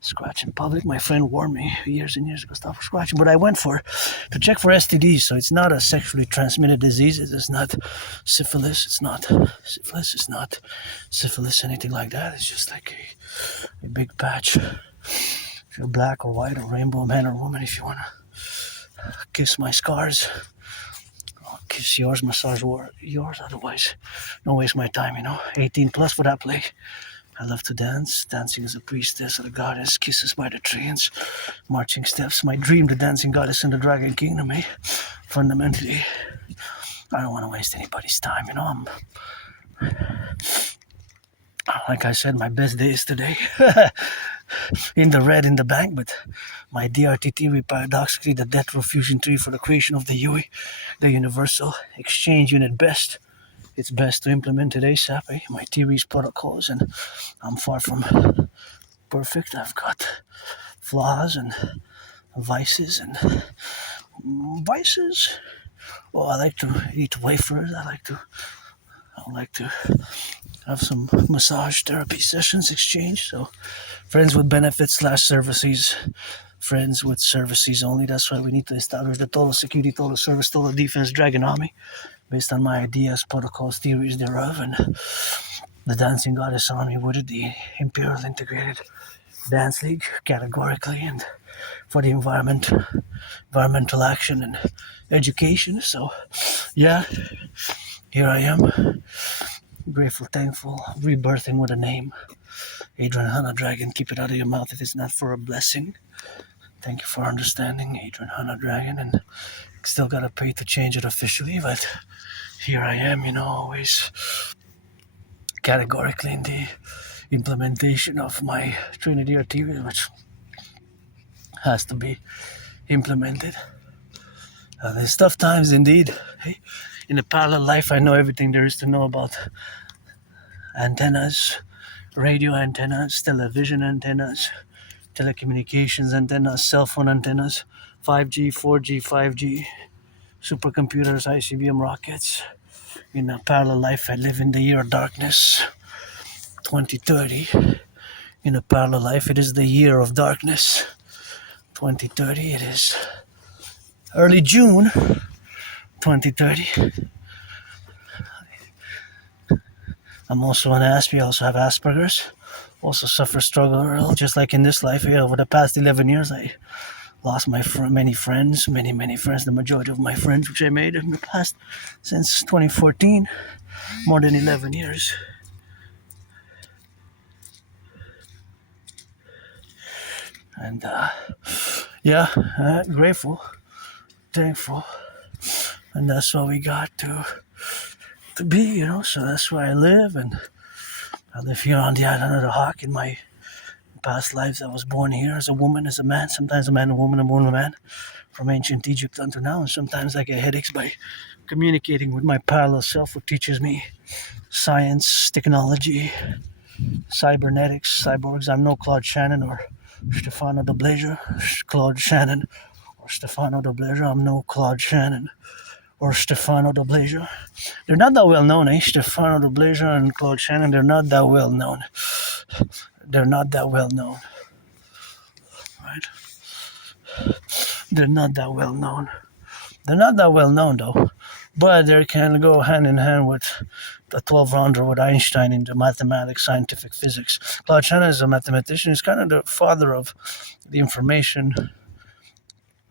scratch in public. My friend warned me years and years ago, stop scratching, but I went to check for STDs. So it's not a sexually transmitted disease. It's not syphilis. It's not syphilis, anything like that. It's just like a big patch. If you're black or white or rainbow, man or woman, if you want to kiss my scars, I'll kiss yours, massage yours. Otherwise, don't waste my time, 18 plus for that play. I love to dance. Dancing as a priestess or the goddess, kisses by the trains, marching steps. My dream, the dancing goddess in the Dragon Kingdom, Fundamentally, I don't want to waste anybody's time, like I said, my best day is today. In the red in the bank, but my DRT paradoxically the death row fusion tree for the creation of the UE, the Universal Exchange Unit best. It's best to implement it ASAP, my theories, protocols, and I'm far from perfect. I've got flaws and vices. Oh, I like to eat wafers. I like to have some massage therapy sessions exchange. So friends with benefits / services, friends with services only. That's why we need to establish the total security, total service, total defense dragon army based on my ideas, protocols, theories thereof, and the dancing goddess army with it, the imperial integrated dance league categorically, and for the environmental action and education. So yeah, here I am, grateful, thankful, rebirthing with a name. Adrian Hanna Dragon, keep it out of your mouth if it's not for a blessing. Thank you for understanding, Adrian Hanna Dragon, and still gotta pay to change it officially, but here I am, always categorically in the implementation of my Trinity or theory, which has to be implemented. There's tough times indeed. Hey, in a parallel life, I know everything there is to know about antennas, radio antennas, television antennas, telecommunications antennas, cell phone antennas, 5G, 4G, 5G, supercomputers, ICBM rockets. In a parallel life, I live in the year of darkness, 2030. In a parallel life, it is the year of darkness, 2030. It is early June, 2030. I'm also an Aspiesque. I also have Asperger's. Also suffer struggle, just like in this life. Over the past 11 years, I lost many friends, many friends. The majority of my friends, which I made in the past since 2014, more than 11 years. And grateful, thankful, and that's what we got to be, So that's where I live, and I live here on the island of the Hawk. In my past lives, I was born here as a woman, as a man, sometimes a man, a woman, a man, from ancient Egypt until now. And sometimes I get headaches by communicating with my parallel self, who teaches me science, technology, cybernetics, cyborgs. I'm no Claude Shannon or Stefano de Blazer. Claude Shannon or Stefano de Blazer. I'm no Claude Shannon or Stefano de Blazer. They're not that well known, Stefano de Blazer and Claude Shannon, they're not that well known. They're not that well known. Right? They're not that well known. They're not that well known, though. But they can go hand in hand with the 12-rounder with Einstein into mathematics, scientific physics. Claude Shannon is a mathematician. He's kind of the father of the information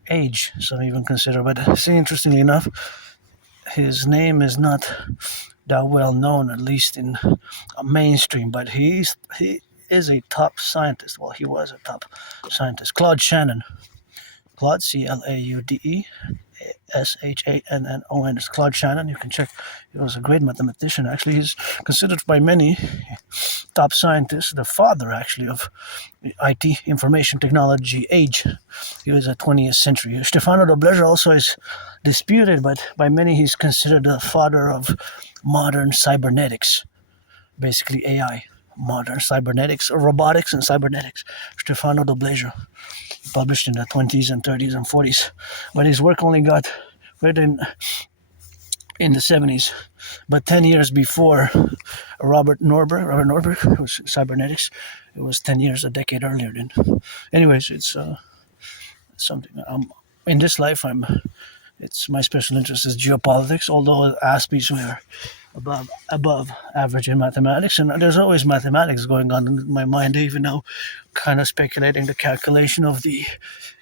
age, some even consider. But see, interestingly enough, his name is not that well known, at least in a mainstream. But he is a top scientist. Well, he was a top scientist. Claude Shannon. Claude, Claude, Shannon. It's Claude Shannon. You can check. He was a great mathematician. Actually, he's considered by many top scientists the father, actually, of the IT, information technology age. He was a 20th century. Stefano de Blazer also is disputed, but by many he's considered the father of modern cybernetics, basically AI, modern cybernetics, or robotics and cybernetics. Stefano de Blazer. Published in the 20s and 30s and 40s, but his work only got read in the 70s. But 10 years before Robert Norberg was cybernetics. It was 10 years, a decade earlier. Then, anyways, it's something. In this life, It's my special interest is geopolitics. Although Aspies were above average in mathematics, and there's always mathematics going on in my mind, even now, kind of speculating the calculation of the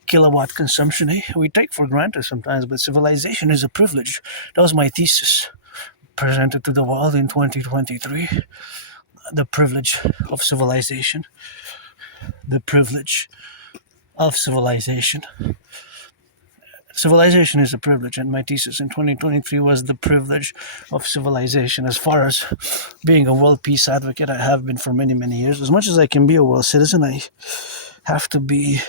kilowatt consumption. We take for granted sometimes, but civilization is a privilege. That was my thesis presented to the world in 2023. The privilege of civilization. The privilege of civilization. Civilization is a privilege, and my thesis in 2023 was the privilege of civilization. As far as being a world peace advocate, I have been for many, many years. As much as I can be a world citizen, I have to be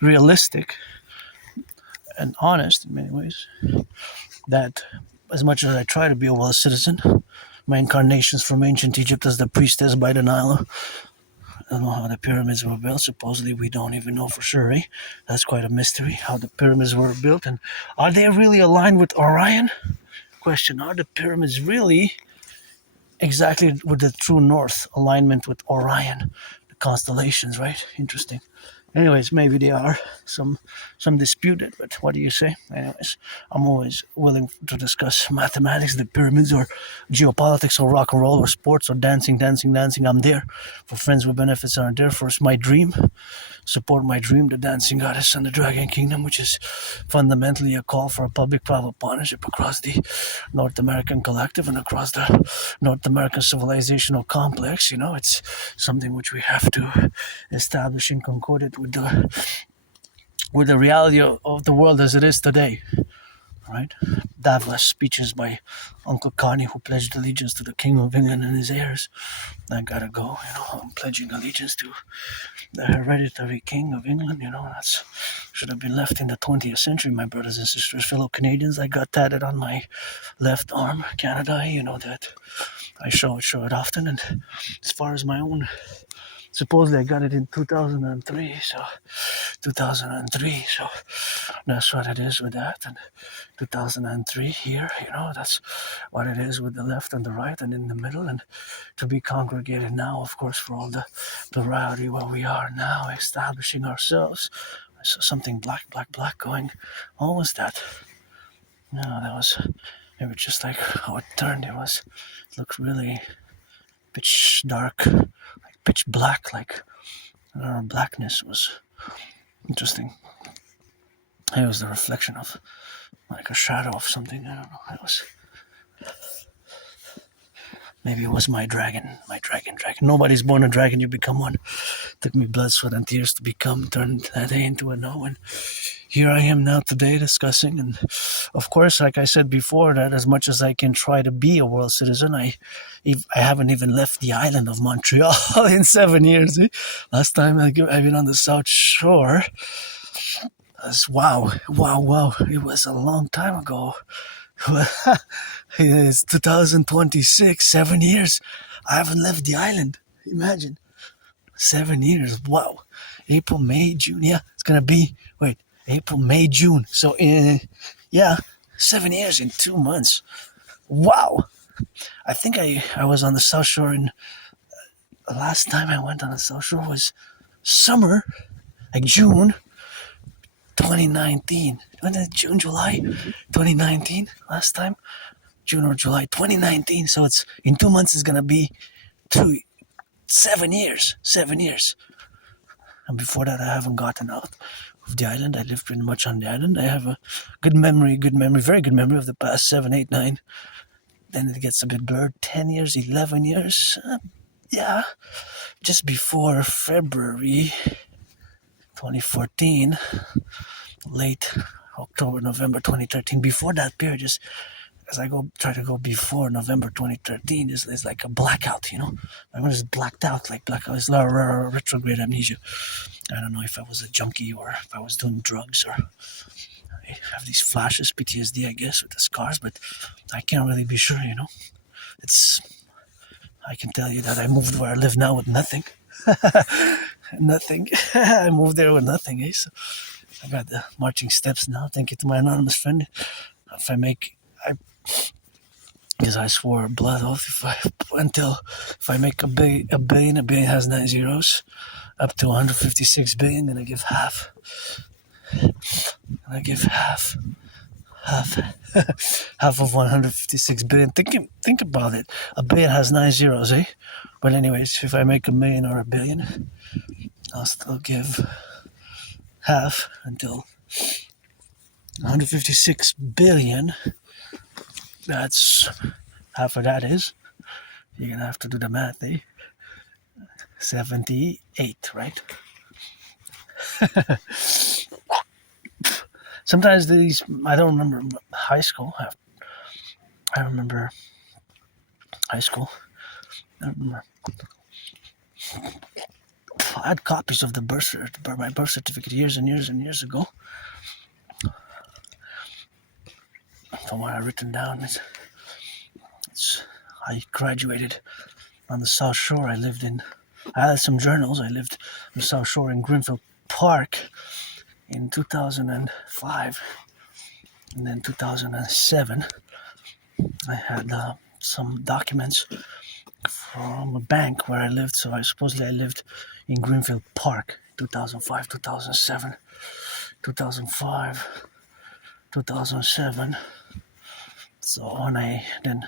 realistic and honest in many ways. That as much as I try to be a world citizen, my incarnations from ancient Egypt as the priestess by the Nile, I don't know how the pyramids were built. Supposedly, we don't even know for sure. That's quite a mystery, how the pyramids were built. And are they really aligned with Orion? question: are the pyramids really exactly with the true north alignment with Orion, the constellations? Right? Interesting. Anyways, maybe they are. Some dispute it, but what do you say? Anyways, I'm always willing to discuss mathematics, the pyramids, or geopolitics, or rock and roll, or sports, or dancing. I'm there. For friends with benefits aren't there. First, my dream. Support my dream, the dancing goddess and the dragon kingdom, which is fundamentally a call for a public-private partnership across the North American collective and across the North American civilizational complex. It's something which we have to establish in concordance with the reality of the world as it is today. Right? Davos speeches by Uncle Connie, who pledged allegiance to the King of England and his heirs. I gotta go. I'm pledging allegiance to the hereditary King of England. That's should have been left in the 20th century, my brothers and sisters, fellow Canadians. I got tatted on my left arm, Canada. That I show it often. And as far as my own, supposedly I got it in 2003. So that's what it is with that. And 2003 here, that's what it is with the left and the right and in the middle. And to be congregated now, of course, for all the plurality where we are now, establishing ourselves. I saw something black going. What was that? No, it was just like how it turned. It looked really pitch dark, like pitch black, like blackness was interesting. It was the reflection of like a shadow of something. I don't know. Maybe it was my dragon. Nobody's born a dragon, you become one. Took me blood, sweat, and tears to turn that day into a no. And here I am now today discussing. And of course, like I said before, that as much as I can try to be a world citizen, I haven't even left the island of Montreal in 7 years. Last time I've been on the South Shore. Wow. It was a long time ago. It's 2026, 7 years. I haven't left the island. Imagine. 7 years. Wow. April, May, June. Yeah, it's going to be, April, May, June. So, 7 years in 2 months. Wow. I think I was on the South Shore the last time I went on the South Shore was summer, like June 2019. When did June, July 2019 last time? June or July 2019. So it's in 2 months it's gonna be 7 years. 7 years. And before that I haven't gotten out of the island. I lived pretty much on the island. I have a good memory, very good memory of the past 7, 8, 9. Then it gets a bit blurred. 10 years, 11 years. Just before February 2014, late October, November 2013. Before that period, just as I try to go before November 2013, is like a blackout, I was blacked out, like blackout. It's retrograde amnesia. I don't know if I was a junkie or if I was doing drugs or I have these flashes, PTSD, I guess, with the scars, but I can't really be sure, I can tell you that I moved where I live now with nothing. Nothing. I moved there with nothing, So I got the marching steps now. Thank you to my anonymous friend. Because I swore blood off if I make a billion has 9 zeros, up to 156 billion, and I give half. Half of 156 billion. Think about it. A billion has 9 zeros, But anyways, if I make a million or a billion, I'll still give half until 156 billion. That's half of that is. You're gonna have to do the math, 78, right? Sometimes I don't remember high school. I remember high school. I remember. I had copies of my birth certificate years and years and years ago. From what I've written down, I graduated on the South Shore. I had some journals. I lived on the South Shore in Greenfield Park in 2005 and then 2007. I had some documents from a bank where I lived. So I supposedly I lived in Greenfield Park, 2005, 2007, 2005, 2007. So when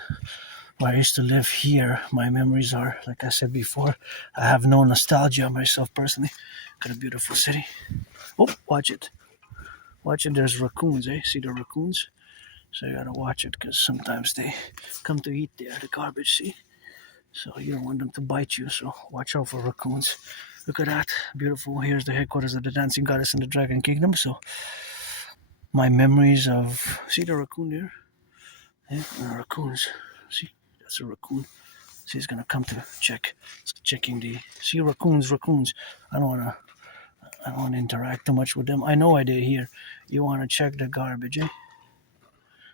where I used to live here, my memories are, like I said before, I have no nostalgia myself personally. Got a beautiful city. Oh, watch it. Watch it, there's raccoons, eh? See the raccoons? So you gotta watch it because sometimes they come to eat there, the garbage, see? So you don't want them to bite you, so watch out for raccoons. Look at that, beautiful. Here's the headquarters of the dancing goddess in the Dragon Kingdom. So my memories of, see the raccoon there? Yeah, raccoons. See, that's a raccoon. See, he's gonna come to check. He's checking the, see raccoons. I don't wanna interact too much with them. I know why they're here. You wanna check the garbage, eh?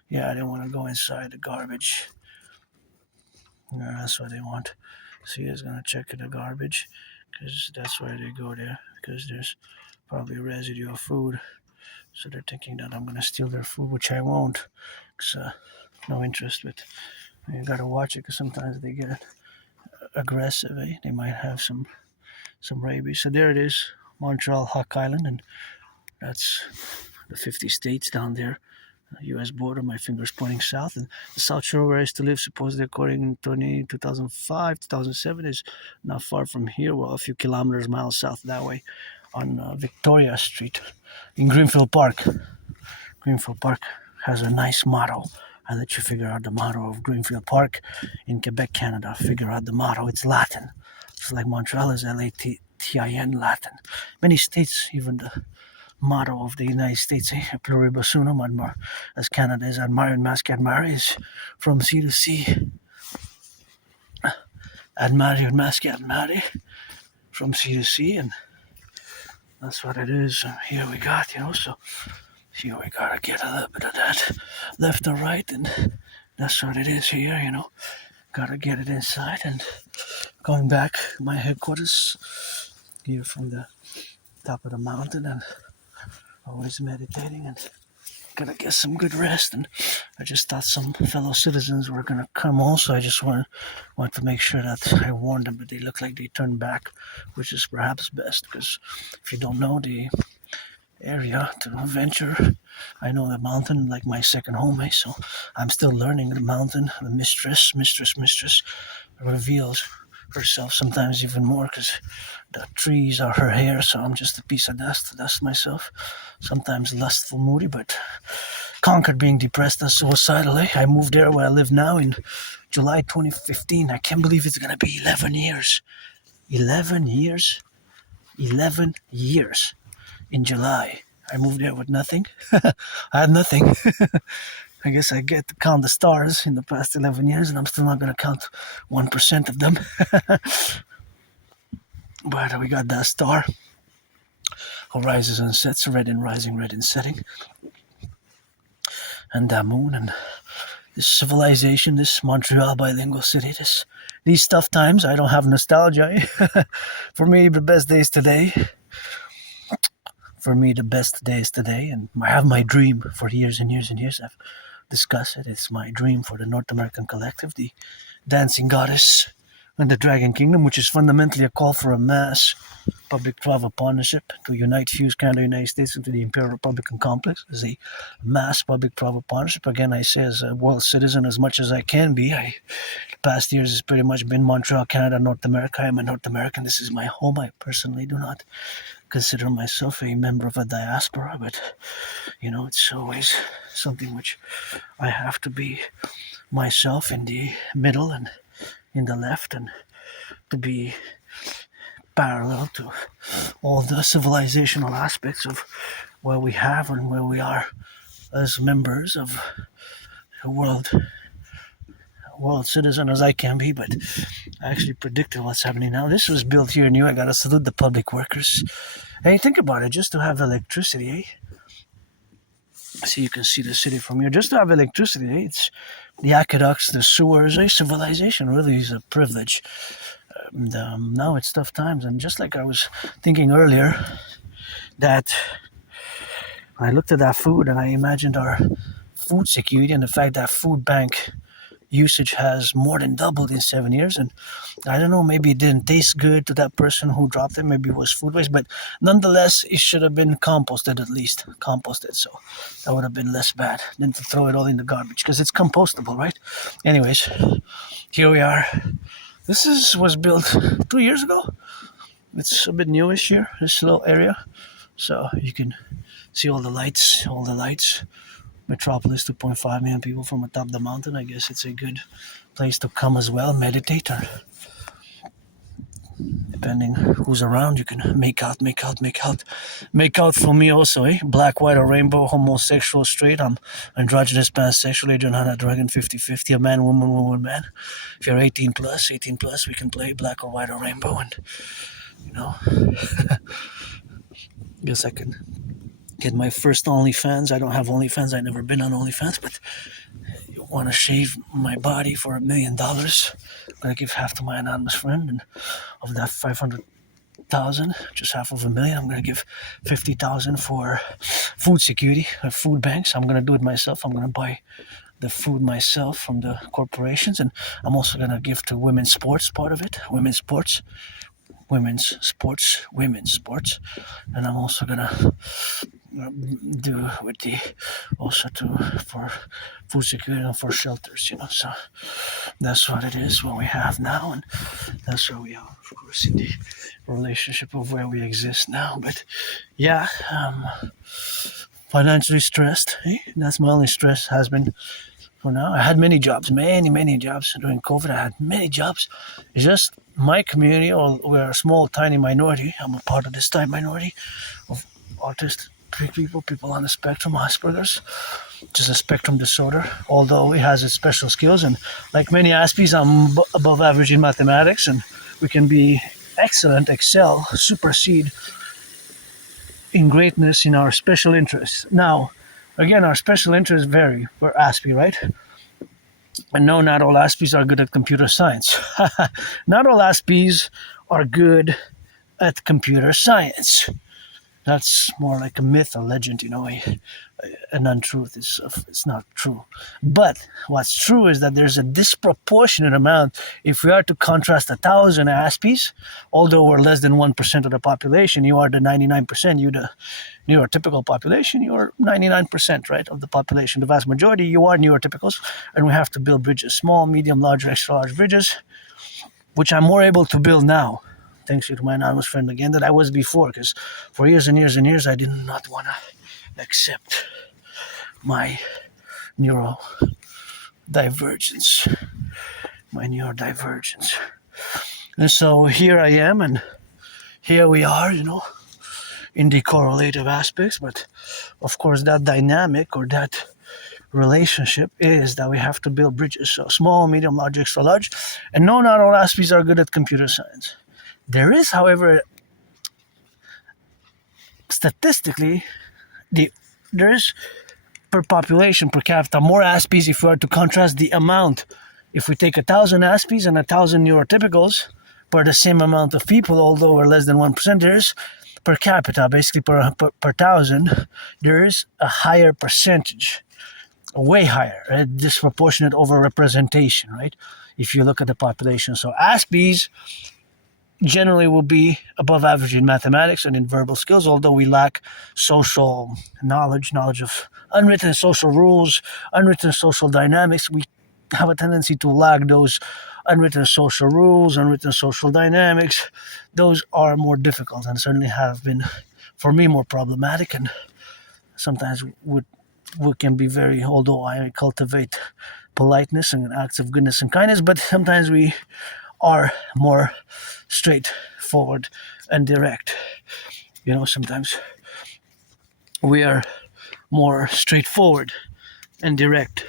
Yeah, I don't wanna go inside the garbage. Yeah, that's what they want. See, he's gonna check the garbage, because that's why they go there. Because there's probably residue of food, so they're thinking that I'm gonna steal their food, which I won't. Cause no interest. But you gotta watch it, because sometimes they get aggressive. Eh? They might have some rabies. So there it is, Montreal, Hawk Island, and that's the 50 states down there. U.S. border, my fingers pointing south, and the South Shore where I used to live, supposedly according to 2005, 2007, is not far from here, well, a few miles south that way, on Victoria Street, in Greenfield Park. Greenfield Park has a nice motto. I let you figure out the motto of Greenfield Park in Quebec, Canada. Figure out the motto. It's Latin. It's like Montreal is Latin, Latin. Many states, even the motto of the United States, pluribus unum, as Canada is admire, masque admire, is from sea to sea. Admire, masque admire, from sea to sea, and that's what it is. Here we got, so here we gotta get a little bit of that left or right, and that's what it is here, Gotta get it inside, and going back my headquarters here from the top of the mountain, and always meditating and gonna get some good rest. And I just thought some fellow citizens were gonna come also. I just want to make sure that I warned them, but they look like they turned back, which is perhaps best, because if you don't know the area to venture, I know the mountain like my second home, so I'm still learning the mountain. The mistress reveals herself sometimes even more, because the trees are her hair, so I'm just a piece of dust myself. Sometimes lustful, moody, but conquered being depressed and suicidal. I moved there where I live now in July 2015. I can't believe it's gonna be 11 years. 11 years? 11 years in July. I moved there with nothing. I had nothing. I guess I get to count the stars in the past 11 years, and I'm still not going to count 1% of them. But we got that star who rises and sets, red and rising, red and setting. And that moon, and this civilization, this Montreal bilingual city, these tough times. I don't have nostalgia. For me, the best days today. And I have my dream for years and years and years. I've discussed it. It's my dream for the North American Collectif, the dancing goddess in the Dragon Kingdom, which is fundamentally a call for a mass public-private partnership to unite, fuse Canada, United States into the Imperial Republican complex. As a mass public-private partnership. Again, I say as a world citizen as much as I can be. The past years has pretty much been Montreal, Canada, North America. I am a North American. This is my home. I personally do not consider myself a member of a diaspora, but it's always something which I have to be myself in the middle and in the left, and to be parallel to all the civilizational aspects of where we have and where we are as members of the world citizen as I can be. But I actually predicted what's happening now. This was built here new. I gotta salute the public workers. Hey, think about it, just to have electricity, so you can see the city from here. Just to have electricity, it's the aqueducts, the sewers. Civilization really is a privilege. Now it's tough times, and just like I was thinking earlier, that I looked at that food and I imagined our food security and the fact that food bank usage has more than doubled in 7 years. And I don't know, maybe it didn't taste good to that person who dropped it. Maybe it was food waste, but nonetheless, it should have been composted at least. Composted, so that would have been less bad than to throw it all in the garbage because it's compostable, right? Anyways, here we are. Was built 2 years ago. It's a bit newish here, this little area. So you can see all the lights. Metropolis, 2.5 million people from atop the mountain. I guess it's a good place to come as well, meditate, or depending who's around, you can make out for me also, eh? Black, white, or rainbow, homosexual, straight, I'm androgynous, pansexual, Adrian Hanna, Dragon, 50-50, a man, woman, man. If you're 18 plus, we can play black or white or rainbow, and guess I can get my first OnlyFans. I don't have OnlyFans, I've never been on OnlyFans, but you want to shave my body for $1 million, I'm gonna give half to my anonymous friend, and of that 500,000, just half of $1 million, I'm gonna give 50,000 for food security, food banks. I'm gonna do it myself. I'm gonna buy the food myself from the corporations, and I'm also gonna give to women's sports, part of it, women's sports, and I'm also gonna do with the also for food security and for shelters, so that's what it is, what we have now, and that's where we are, of course, in the relationship of where we exist now. But yeah, financially stressed, that's my only stress has been for now. I had many jobs during COVID. I had many jobs. It's just my community, or we're a small tiny minority. I'm a part of this tiny minority of autistic people on the spectrum, Asperger's, which is a spectrum disorder, although it has its special skills. And like many Aspies, I'm above average in mathematics, and we can be excel, supersede in greatness in our special interests. Now, again, our special interests vary. We're Aspie, right? And no, not all Aspies are good at computer science. Not all Aspies are good at computer science. That's more like a myth, a legend, an untruth. It's not true. But what's true is that there's a disproportionate amount. If we are to contrast 1,000 Aspies, although we're less than 1% of the population, you are the 99%. You the neurotypical population, you are 99%, right, of the population. The vast majority, you are neurotypicals, and we have to build bridges, small, medium, large, extra large bridges, which I'm more able to build now, thanks to my anonymous friend again, that I was before, because for years and years and years, I did not want to accept my neurodivergence. And so here I am, and here we are, in the correlative aspects. But of course, that dynamic or that relationship is that we have to build bridges. So small, medium, large, extra large. And no, not all Aspies are good at computer science. There is, however, statistically, there's per population, per capita, more Aspies if we were to contrast the amount. If we take 1,000 Aspies and 1,000 neurotypicals per the same amount of people, although we're less than 1%, there's per capita, basically per 1,000, there is a higher percentage, way higher, a disproportionate overrepresentation, right? If you look at the population. So Aspies generally will be above average in mathematics and in verbal skills, although we lack social knowledge of unwritten social rules, unwritten social dynamics. We have a tendency to lack those unwritten social rules, unwritten social dynamics. Those are more difficult and certainly have been, for me, more problematic, and sometimes we can be very, although I cultivate politeness and acts of goodness and kindness, but sometimes we are more straightforward and direct. Sometimes we are more straightforward and direct,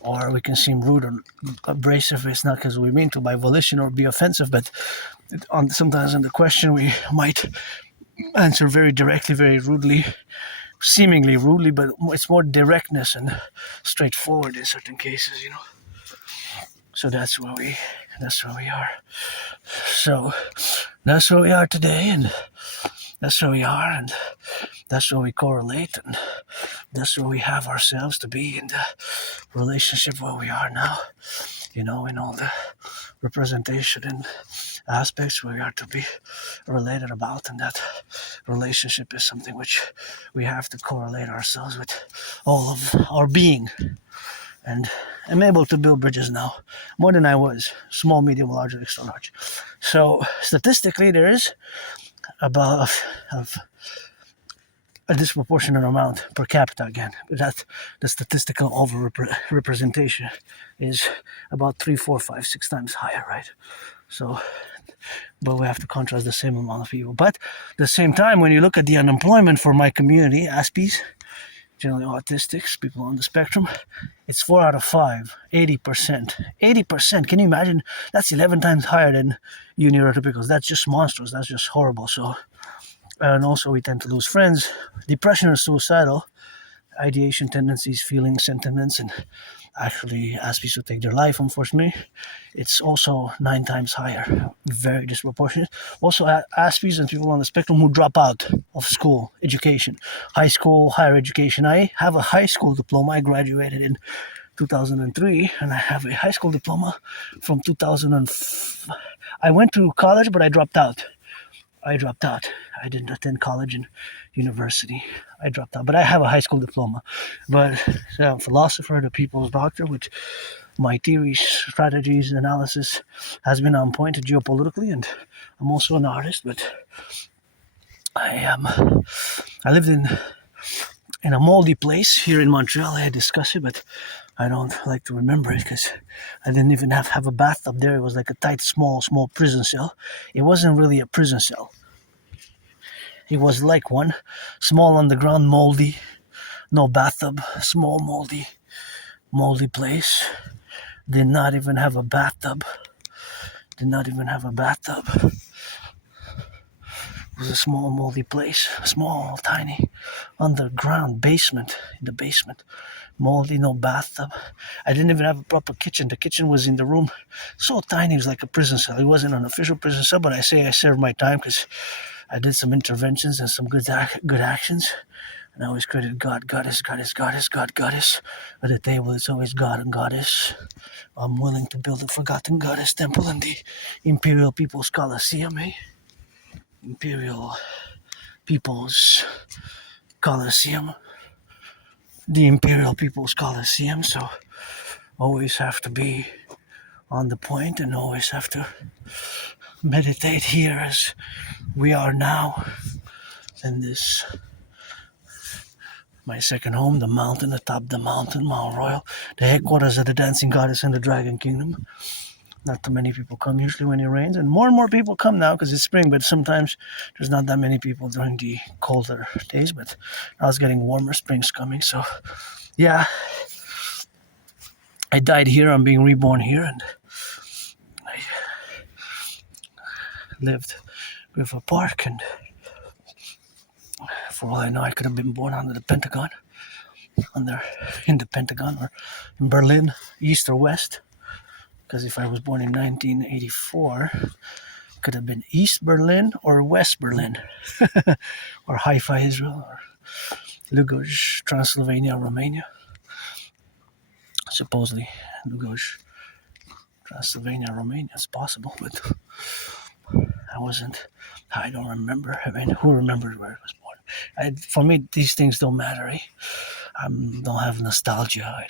or we can seem rude or abrasive. It's not because we mean to by volition or be offensive, but sometimes in the question we might answer very directly, very rudely, seemingly rudely, but it's more directness and straightforward in certain cases, So that's where we are. So that's where we are today, and That's where we are, and that's where we correlate, and that's where we have ourselves to be in the relationship where we are now. In all the representation and aspects where we are to be related about, and that relationship is something which we have to correlate ourselves with all of our being. And I'm able to build bridges now more than I was. Small, medium, large, extra large. So statistically, there is about a disproportionate amount per capita again. That the statistical over representation is about 3, 4, 5, 6 times higher, right? So, but we have to contrast the same amount of people. But at the same time, when you look at the unemployment for my community, Aspies, generally autistics, people on the spectrum, it's 4 out of 5, 80%. 80%, can you imagine? That's 11 times higher than neurotypicals. That's just monstrous. That's just horrible. So, and also we tend to lose friends. Depression or suicidal, ideation tendencies, feelings, sentiments, and actually Aspies who take their life, unfortunately. It's also 9 times higher, very disproportionate. Also Aspies and people on the spectrum who drop out of school, education, high school, higher education. I have a high school diploma. I graduated in 2003, and I have a high school diploma from 2000. I went to college, but I dropped out. I didn't attend college and university. I dropped out, but I have a high school diploma. But I'm a philosopher, the people's doctor, which my theories, strategies, analysis has been on point geopolitically, and I'm also an artist. But I lived in a moldy place here in Montreal. I discussed it, but I don't like to remember it because I didn't even have a bathtub there. It was like a tight, small prison cell. It wasn't really a prison cell. It was like one, small underground, moldy, no bathtub, small, moldy place. Did not even have a bathtub. It was a small, moldy place, small, tiny, underground basement, in the basement. Moldy, no bathtub. I didn't even have a proper kitchen. The kitchen was in the room, so tiny, it was like a prison cell. It wasn't an official prison cell, but I say I served my time because I did some interventions and some good actions. And I always credit God, Goddess. At the table, it's always God and Goddess. I'm willing to build a forgotten Goddess temple in the Imperial People's Coliseum, Imperial People's Coliseum. The Imperial People's Coliseum, so always have to be on the point and always have to meditate here as we are now in this, my second home, the mountain, atop the mountain, Mount Royal, the headquarters of the Dancing Goddess and the Dragon Kingdom. Not too many people come usually when it rains, and more people come now because it's spring, but sometimes there's not that many people during the colder days, but now it's getting warmer, spring's coming, so yeah. I died here, I'm being reborn here, and I lived with a park, and for all I know, I could have been born under the Pentagon, in the Pentagon, or in Berlin, east or west. Because if I was born in 1984, it could have been East Berlin or West Berlin, or Haifa, Israel, or Lugoj, Transylvania, Romania. Supposedly, Lugoj, Transylvania, Romania is possible, but I don't remember. I mean, who remembers where I was born? For me, these things don't matter. I don't have nostalgia.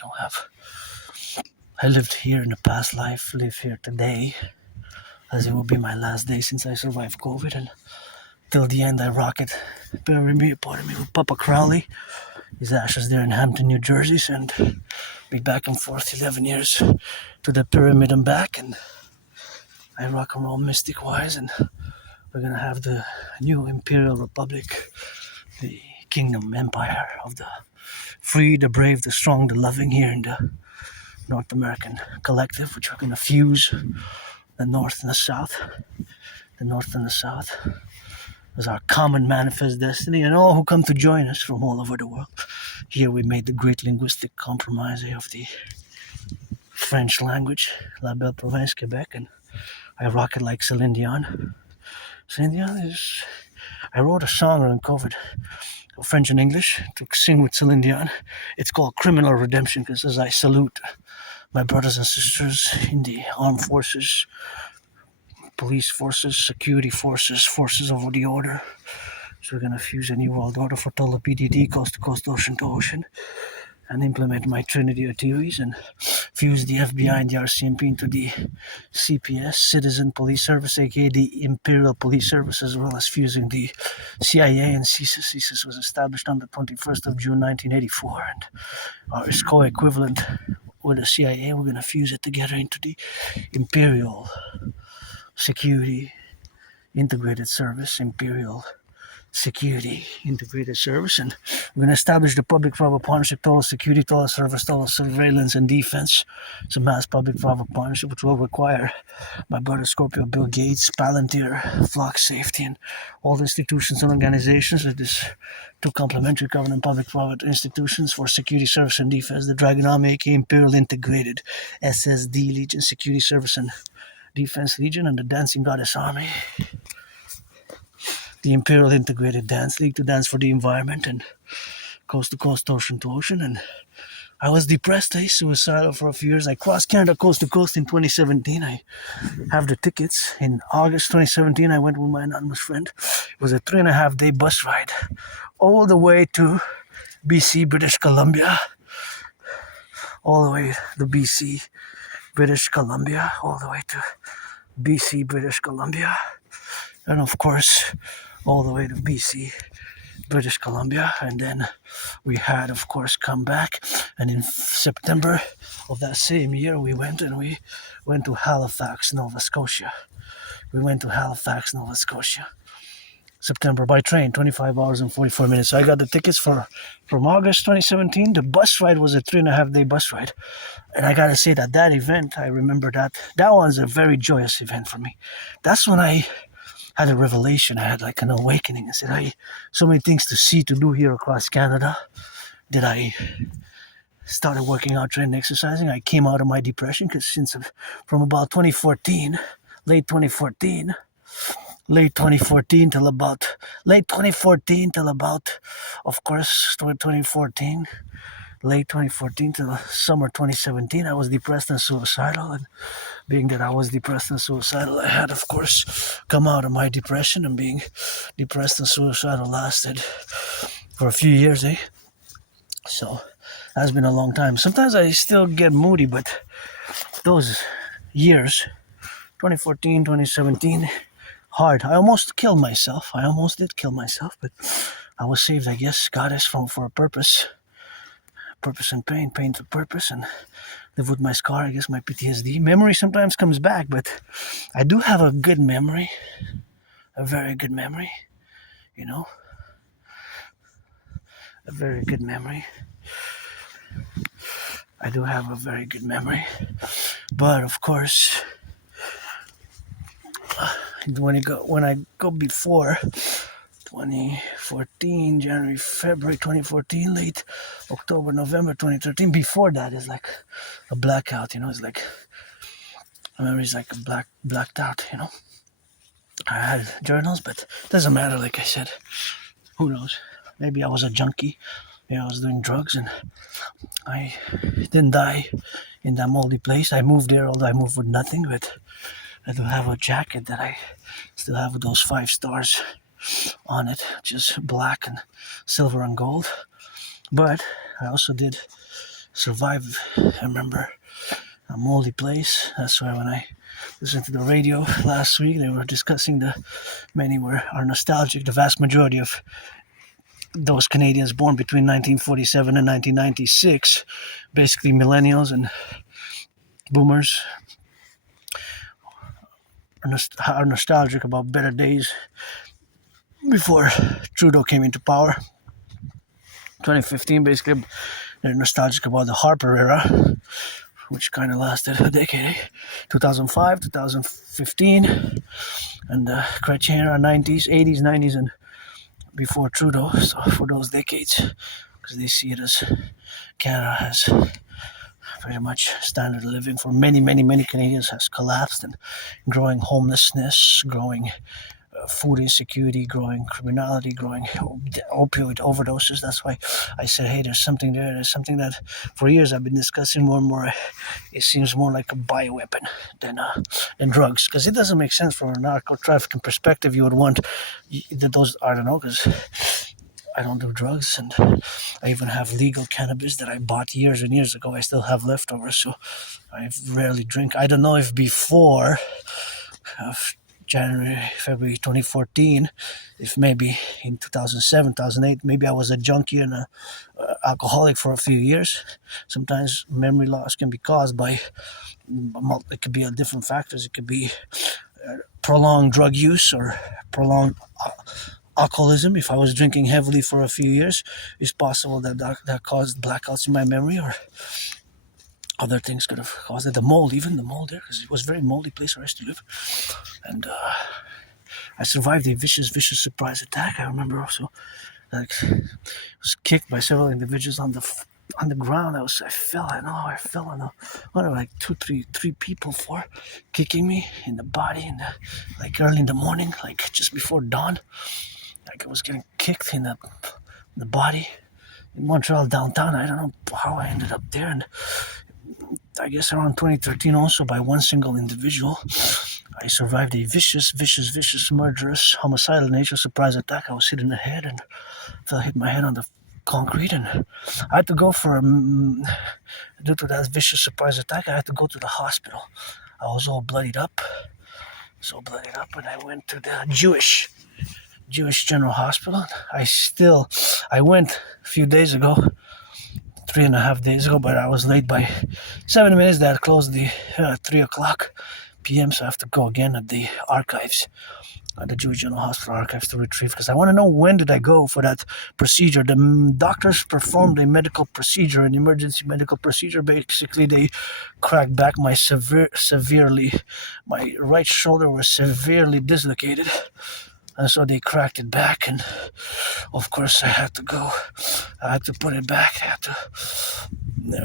I lived here in the past life, live here today, as it will be my last day since I survived COVID, and till the end I rock it. Pardon me, with Papa Crowley. His ashes there in Hampton, New Jersey, and be back and forth 11 years to the pyramid and back, and I rock and roll mystic wise, and we're gonna have the new Imperial Republic, the kingdom empire of the free, the brave, the strong, the loving here in the North American Collectif, which we're going to fuse the North and the South. The North and the South as our common manifest destiny, and all who come to join us from all over the world. Here we made the great linguistic compromise of the French language, Liber, Province, Quebec, and I rock it like Celine Dion. Celine Dion is... I wrote a song around COVID, French and English, to sing with Celine Dion. It's called Criminal Redemption, because as I salute my brothers and sisters in the armed forces, police forces, security forces, forces of the order. So we're going to fuse a new world order for total PDD, coast to coast, ocean to ocean, and implement my trinity of theories and fuse the FBI and the RCMP into the CPS, Citizen Police Service, aka the Imperial Police Service, as well as fusing the CIA and CSIS. CSIS was established on the 21st of June 1984 and is co-equivalent with the CIA. We're going to fuse it together into the Imperial Security Integrated Service, Imperial Security Integrated Service, and we're going to establish the public-private partnership, total security, total service, total surveillance and defense. It's a mass public-private partnership which will require my brother Scorpio, Bill Gates, Palantir, Flock Safety, and all the institutions and organizations. It is two complementary government public-private institutions for security, service, and defense. The Dragon Army, aka Imperial Integrated SSD Legion, Security Service and Defense Legion, and the Dancing Goddess Army, the Imperial Integrated Dance League, to dance for the environment and coast to coast, ocean to ocean. And I was depressed, suicidal for a few years. I crossed Canada coast to coast in 2017. I have the tickets. In August 2017, I went with my anonymous friend. It was a 3.5-day bus ride all the way to BC, British Columbia. All the way to BC, British Columbia. All the way to BC, British Columbia. And of course, all the way to BC, British Columbia. And then we had, of course, come back. And in September of that same year, we went to Halifax, Nova Scotia. September by train, 25 hours and 44 minutes. So I got the tickets from August 2017. The bus ride was a 3.5-day bus ride. And I got to say that event, I remember that one's a very joyous event for me. That's when I had a revelation. I had like an awakening. I said, "Hey, so many things to see, to do here across Canada." Did I started working out, training, exercising. I came out of my depression because from about 2014, late 2014 till about, of course, 2014. Late 2014 to summer 2017, I was depressed and suicidal. And being that I was depressed and suicidal, I had, of course, come out of my depression. And being depressed and suicidal lasted for a few years, So that's been a long time. Sometimes I still get moody, but those years, 2014, 2017, hard. I almost did kill myself, but I was saved, I guess. God is for a purpose. Purpose and pain to purpose, and live with my scar, I guess, my PTSD. Memory sometimes comes back, but I do have a good memory, a very good memory, a very good memory. I do have a very good memory, but of course, when I go before 2014, January, February 2014, late October, November 2013. Before that is like a blackout, it's like my memory's like a blacked out, I had journals, but it doesn't matter, like I said. Who knows? Maybe I was a junkie. Maybe I was doing drugs and I didn't die in that moldy place. I moved there, although I moved with nothing, but I do have a jacket that I still have with those 5 stars on it, just black and silver and gold. But I also did survive. I remember a moldy place. That's why when I listened to the radio last week, they were discussing many are nostalgic. The vast majority of those Canadians born between 1947 and 1996, basically millennials and boomers, are nostalgic about better days before Trudeau came into power. 2015, basically, they're nostalgic about the Harper era, which kind of lasted a decade. 2005, 2015, and the Chrétien era, 90s, 80s, 90s, and before Trudeau. So for those decades, because they see it as Canada has pretty much standard of living for many Canadians has collapsed, and growing homelessness, growing food insecurity, growing criminality, growing opioid overdoses. That's why I said, hey, there's something there. There's something that for years I've been discussing more and more. It seems more like a bioweapon than drugs, because it doesn't make sense from a narco trafficking perspective. You would want those, I don't know, because I don't do drugs, and I even have legal cannabis that I bought years and years ago. I still have leftovers, so I rarely drink. I don't know if before January, February 2014, if maybe in 2007, 2008, maybe I was a junkie and a alcoholic for a few years. Sometimes memory loss can be caused by, it could be different factors. It could be prolonged drug use or prolonged alcoholism. If I was drinking heavily for a few years, it's possible that caused blackouts in my memory, or other things could have caused it. The mold there, because it was a very moldy place where I used to live. And I survived a vicious surprise attack. I remember also, I was kicked by several individuals on the ground. I fell on like three people for kicking me in the body, and like early in the morning, like just before dawn. Like I was getting kicked in the body in Montreal downtown. I don't know how I ended up there, and I guess around 2013 also by one single individual. I survived a vicious, murderous, homicidal nature surprise attack. I was hit in the head and hit my head on the concrete, and I had to go due to that vicious surprise attack, I had to go to the hospital. I was all bloodied up, and I went to the Jewish General Hospital. I went a few days ago, 3.5 days ago, but I was late by 7 minutes. That closed the 3 o'clock p.m. So I have to go again at the archives, at the Jewish General Hospital archives, to retrieve, because I want to know when did I go for that procedure. The doctors performed a medical procedure, an emergency medical procedure. Basically, they cracked back my my right shoulder was severely dislocated. And so they cracked it back, and of course I had to put it back. I had to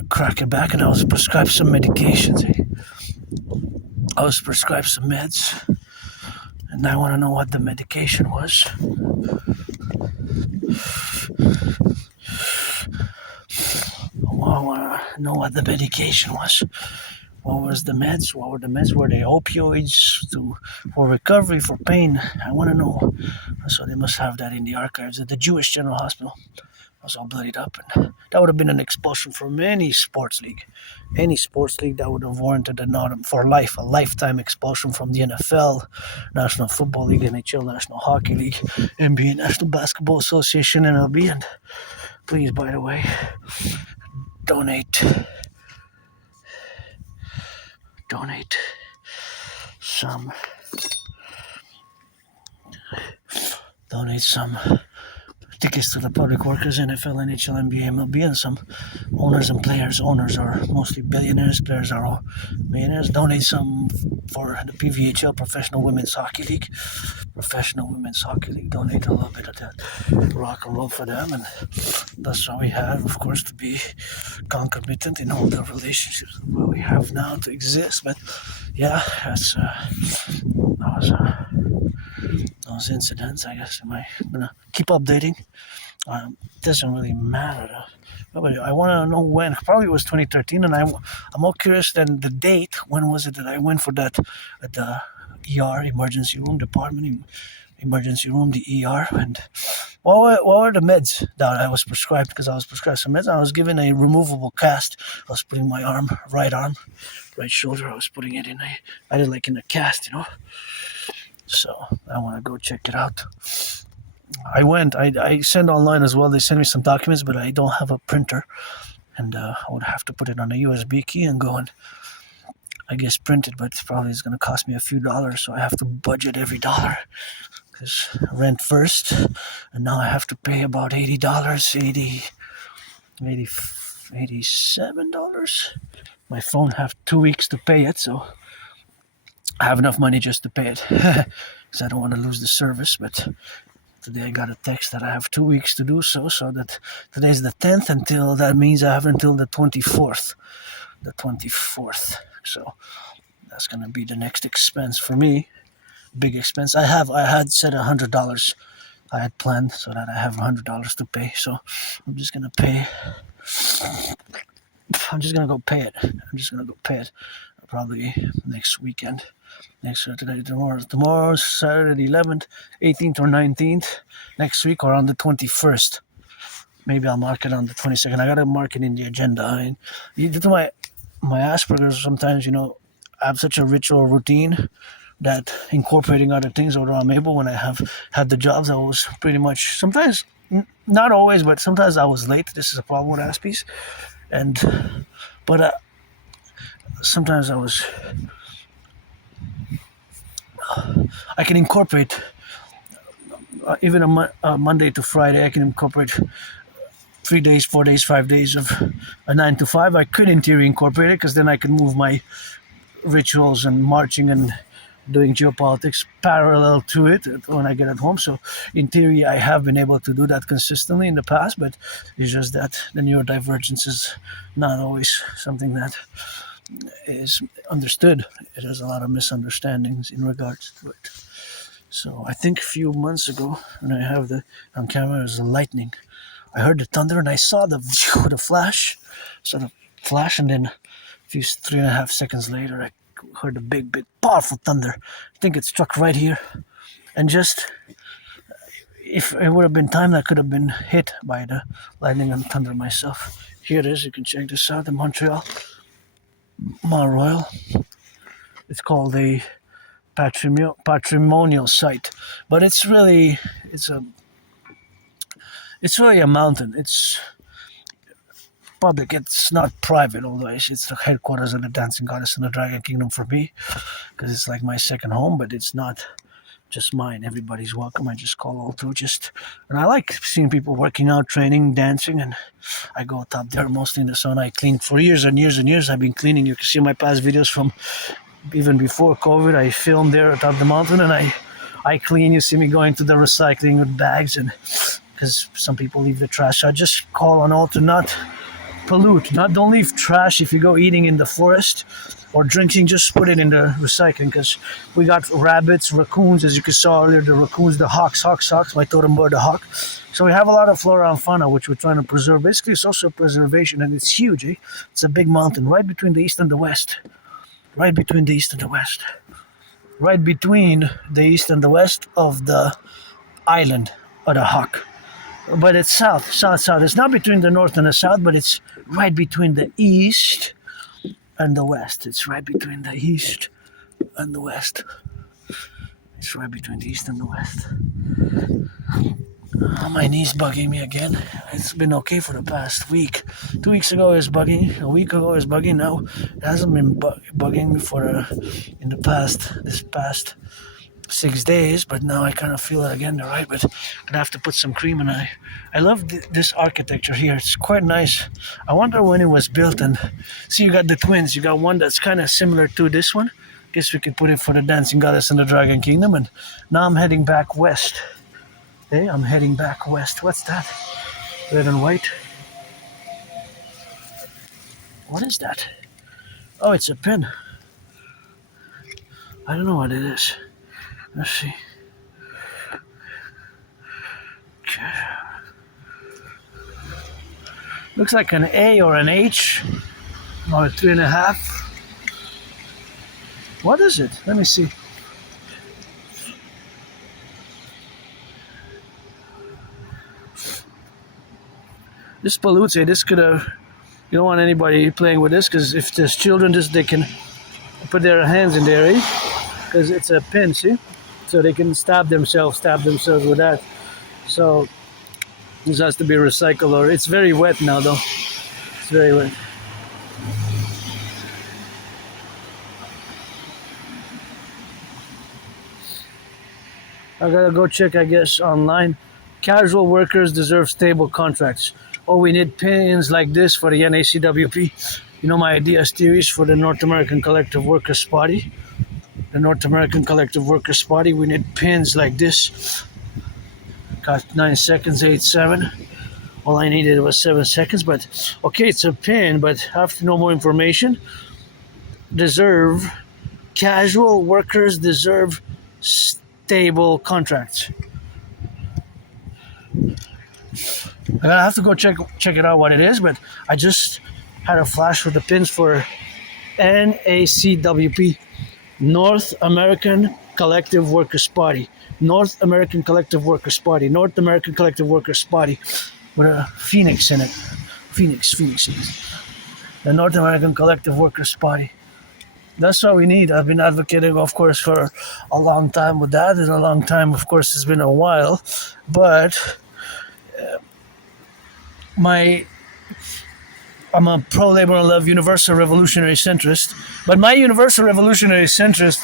crack it back, and I was prescribed some medications. I was prescribed some meds, and I want to know what the medication was. I want to know what the medication was. What was the meds? What were the meds? Were they opioids for recovery, for pain? I want to know. So they must have that in the archives at the Jewish General Hospital. I was all bloodied up, and that would have been an expulsion from any sports league. Any sports league that would have warranted a lifetime expulsion from the NFL, National Football League, NHL, National Hockey League, NBA, National Basketball Association, MLB. And please, by the way, donate some tickets to the public workers, NFL, NHL, NBA, MLB, and some owners and players. Owners are mostly billionaires, players are all millionaires. Donate some for the PVHL, Professional Women's Hockey League. Donate a little bit of that Rock&Roll for them, and that's all we have, of course, to be concomitant in all the relationships that we have now to exist. But yeah, those incidents, I guess. Am I gonna keep updating? It doesn't really matter. But I want to know when. Probably it was 2013, and I'm more curious than the date. When was it that I went for that at the ER, emergency room department, emergency room, the ER, and what were the meds that I was prescribed? Because I was prescribed some meds. I was given a removable cast. I was putting my right shoulder. I was putting it in I did like in a cast, So I want to go check it out. I sent online as well. They sent me some documents, but I don't have a printer. And I would have to put it on a USB key and go and, I guess, print it. But probably it's going to cost me a few dollars. So I have to budget every dollar. Because rent first. And now I have to pay about $80, $87. My phone have 2 weeks to pay it. So I have enough money just to pay it. Because I don't want to lose the service. But today I got a text that I have 2 weeks to do so that today's the 10th, that means I have until the 24th. So that's going to be the next expense for me. big expense. I had set $100. I had planned so that I have $100 to pay. So I'm just gonna pay. I'm just gonna go pay it. Probably next weekend. Next Saturday, tomorrow's Saturday, the 11th, 18th, or 19th. Next week, or on the 21st. Maybe I'll mark it on the 22nd. I gotta mark it in the agenda. Due to my Asperger's, sometimes I have such a ritual routine that incorporating other things, although I'm able, when I have had the jobs, I was pretty much, sometimes, not always, but sometimes I was late. This is a problem with Aspies. But sometimes I can incorporate, even a Monday to Friday, I can incorporate 3 days, 4 days, 5 days of a 9 to 5. I could in theory incorporate it, because then I can move my rituals and marching and doing geopolitics parallel to it when I get at home. So in theory, I have been able to do that consistently in the past, but it's just that the neurodivergence is not always something that is understood. It has a lot of misunderstandings in regards to it. So I think a few months ago, when I have on camera, there's the lightning. I heard the thunder and I saw the flash, and then 3.5 seconds later, I heard a big, powerful thunder. I think it struck right here. And just, if it would have been time, I could have been hit by the lightning and thunder myself. Here it is. You can check this out in Montreal. Mont Royal. It's called a patrimonial site. But it's really a mountain. It's public. It's not private, although it's the headquarters of the Dancing Goddess and the Dragon Kingdom for me, because it's like my second home, but it's not just mine. Everybody's welcome. I just call all through. And I like seeing people working out, training, dancing, and I go top there mostly in the sauna. I cleaned for years and years and years. I've been cleaning. You can see my past videos from even before COVID. I filmed there atop the mountain, and I clean. You see me going to the recycling with bags, and because some people leave the trash. So I just call on all to not pollute. Don't leave trash if you go eating in the forest or drinking. Just put it in the recycling, because we got rabbits, raccoons, as you can saw earlier, the raccoons, the hawks, my totem bird, the hawk. So we have a lot of flora and fauna which we're trying to preserve. Basically, social preservation, and it's huge. It's a big mountain right between the east and the west. Right between the east and the west. Right between the east and the west of the island of the hawk. But it's south. It's not between the north and the south, but it's right between the east and the west. It's right between the east and the west. It's right between the east and the west. Oh, my knee's bugging me again. It's been okay for the past week. 2 weeks ago it was bugging. A week ago it was bugging. Now it hasn't been bugging me in this past 6 days, but now I kind of feel it again. Right, but I'm gonna have to put some cream, and I love this architecture here. It's quite nice. I wonder when it was built. And see, you got the twins. You got one that's kind of similar to this one. Guess we could put it for the Dancing Goddess and the Dragon Kingdom. And now I'm heading back west. Hey, I'm heading back west. What's that? Red and white. What is that? Oh, it's a pin. I don't know what it is. Let's see. Okay. Looks like an A or an H or a 3.5. What is it? Let me see. This pollutes it. This could have. You don't want anybody playing with this, because if there's children, they can put their hands in there, because it's a pin, see? So they can stab themselves with that. So this has to be recycled, or it's very wet now, though. It's very wet. I gotta go check, I guess, online. Casual workers deserve stable contracts. Oh, we need pins like this for the NACWP. You know my ideas theories for the North American Collective Workers Party. The North American Collective Workers Party, we need pins like this. Got 9 seconds, 8-7. All I needed was 7 seconds, but okay, it's a pin, but I have to know more information. Casual workers deserve stable contracts. I have to go check it out what it is, but I just had a flash with the pins for NACWP, North American Collective Workers Party. North American Collective Workers Party. North American Collective Workers Party with a phoenix in it. Phoenix. The North American Collective Workers Party. That's what we need. I've been advocating, of course, for a long time with that. And a long time, of course, it's been a while. But I'm a pro-labor and love universal revolutionary centrist. But my universal revolutionary centrist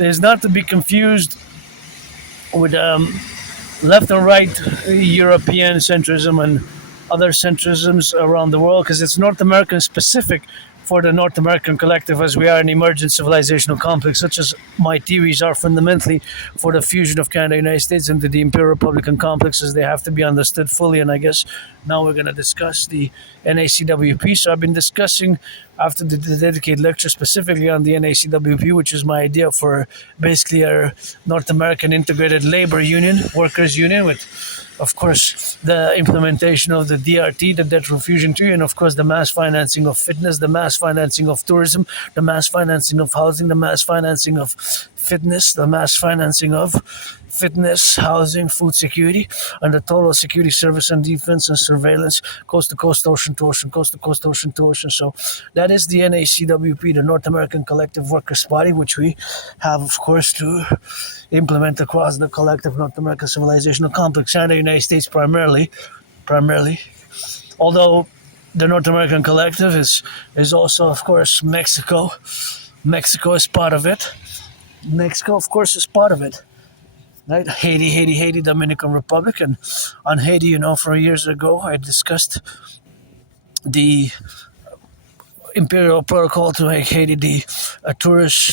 is not to be confused with left and right European centrism and other centrisms around the world, because it's North American specific for the North American collective, as we are an emergent civilizational complex, such as my theories are fundamentally for the fusion of Canada and the United States into the Imperial Republican complexes. They have to be understood fully, and I guess now we're going to discuss the NACWP. So I've been discussing after the dedicated lecture specifically on the NACWP, which is my idea for basically a North American integrated labor union, workers union, with of course, the implementation of the DRT, the debt refusion treaty, and of course, the mass financing of fitness, the mass financing of tourism, the mass financing of housing, the mass financing of fitness, the mass financing of fitness, housing, food security, and the total security service and defense and surveillance, coast to coast, ocean to ocean, coast to coast, ocean to ocean. So that is the NACWP, the North American Collective Workers Party, which we have, of course, to implement across the collective North American civilizational complex and the United States primarily. Although the North American collective is also, of course, Mexico. Mexico is part of it. Mexico, of course, is part of it. Right? Haiti, Dominican Republic. And on Haiti, for years ago, I discussed the imperial protocol to make Haiti the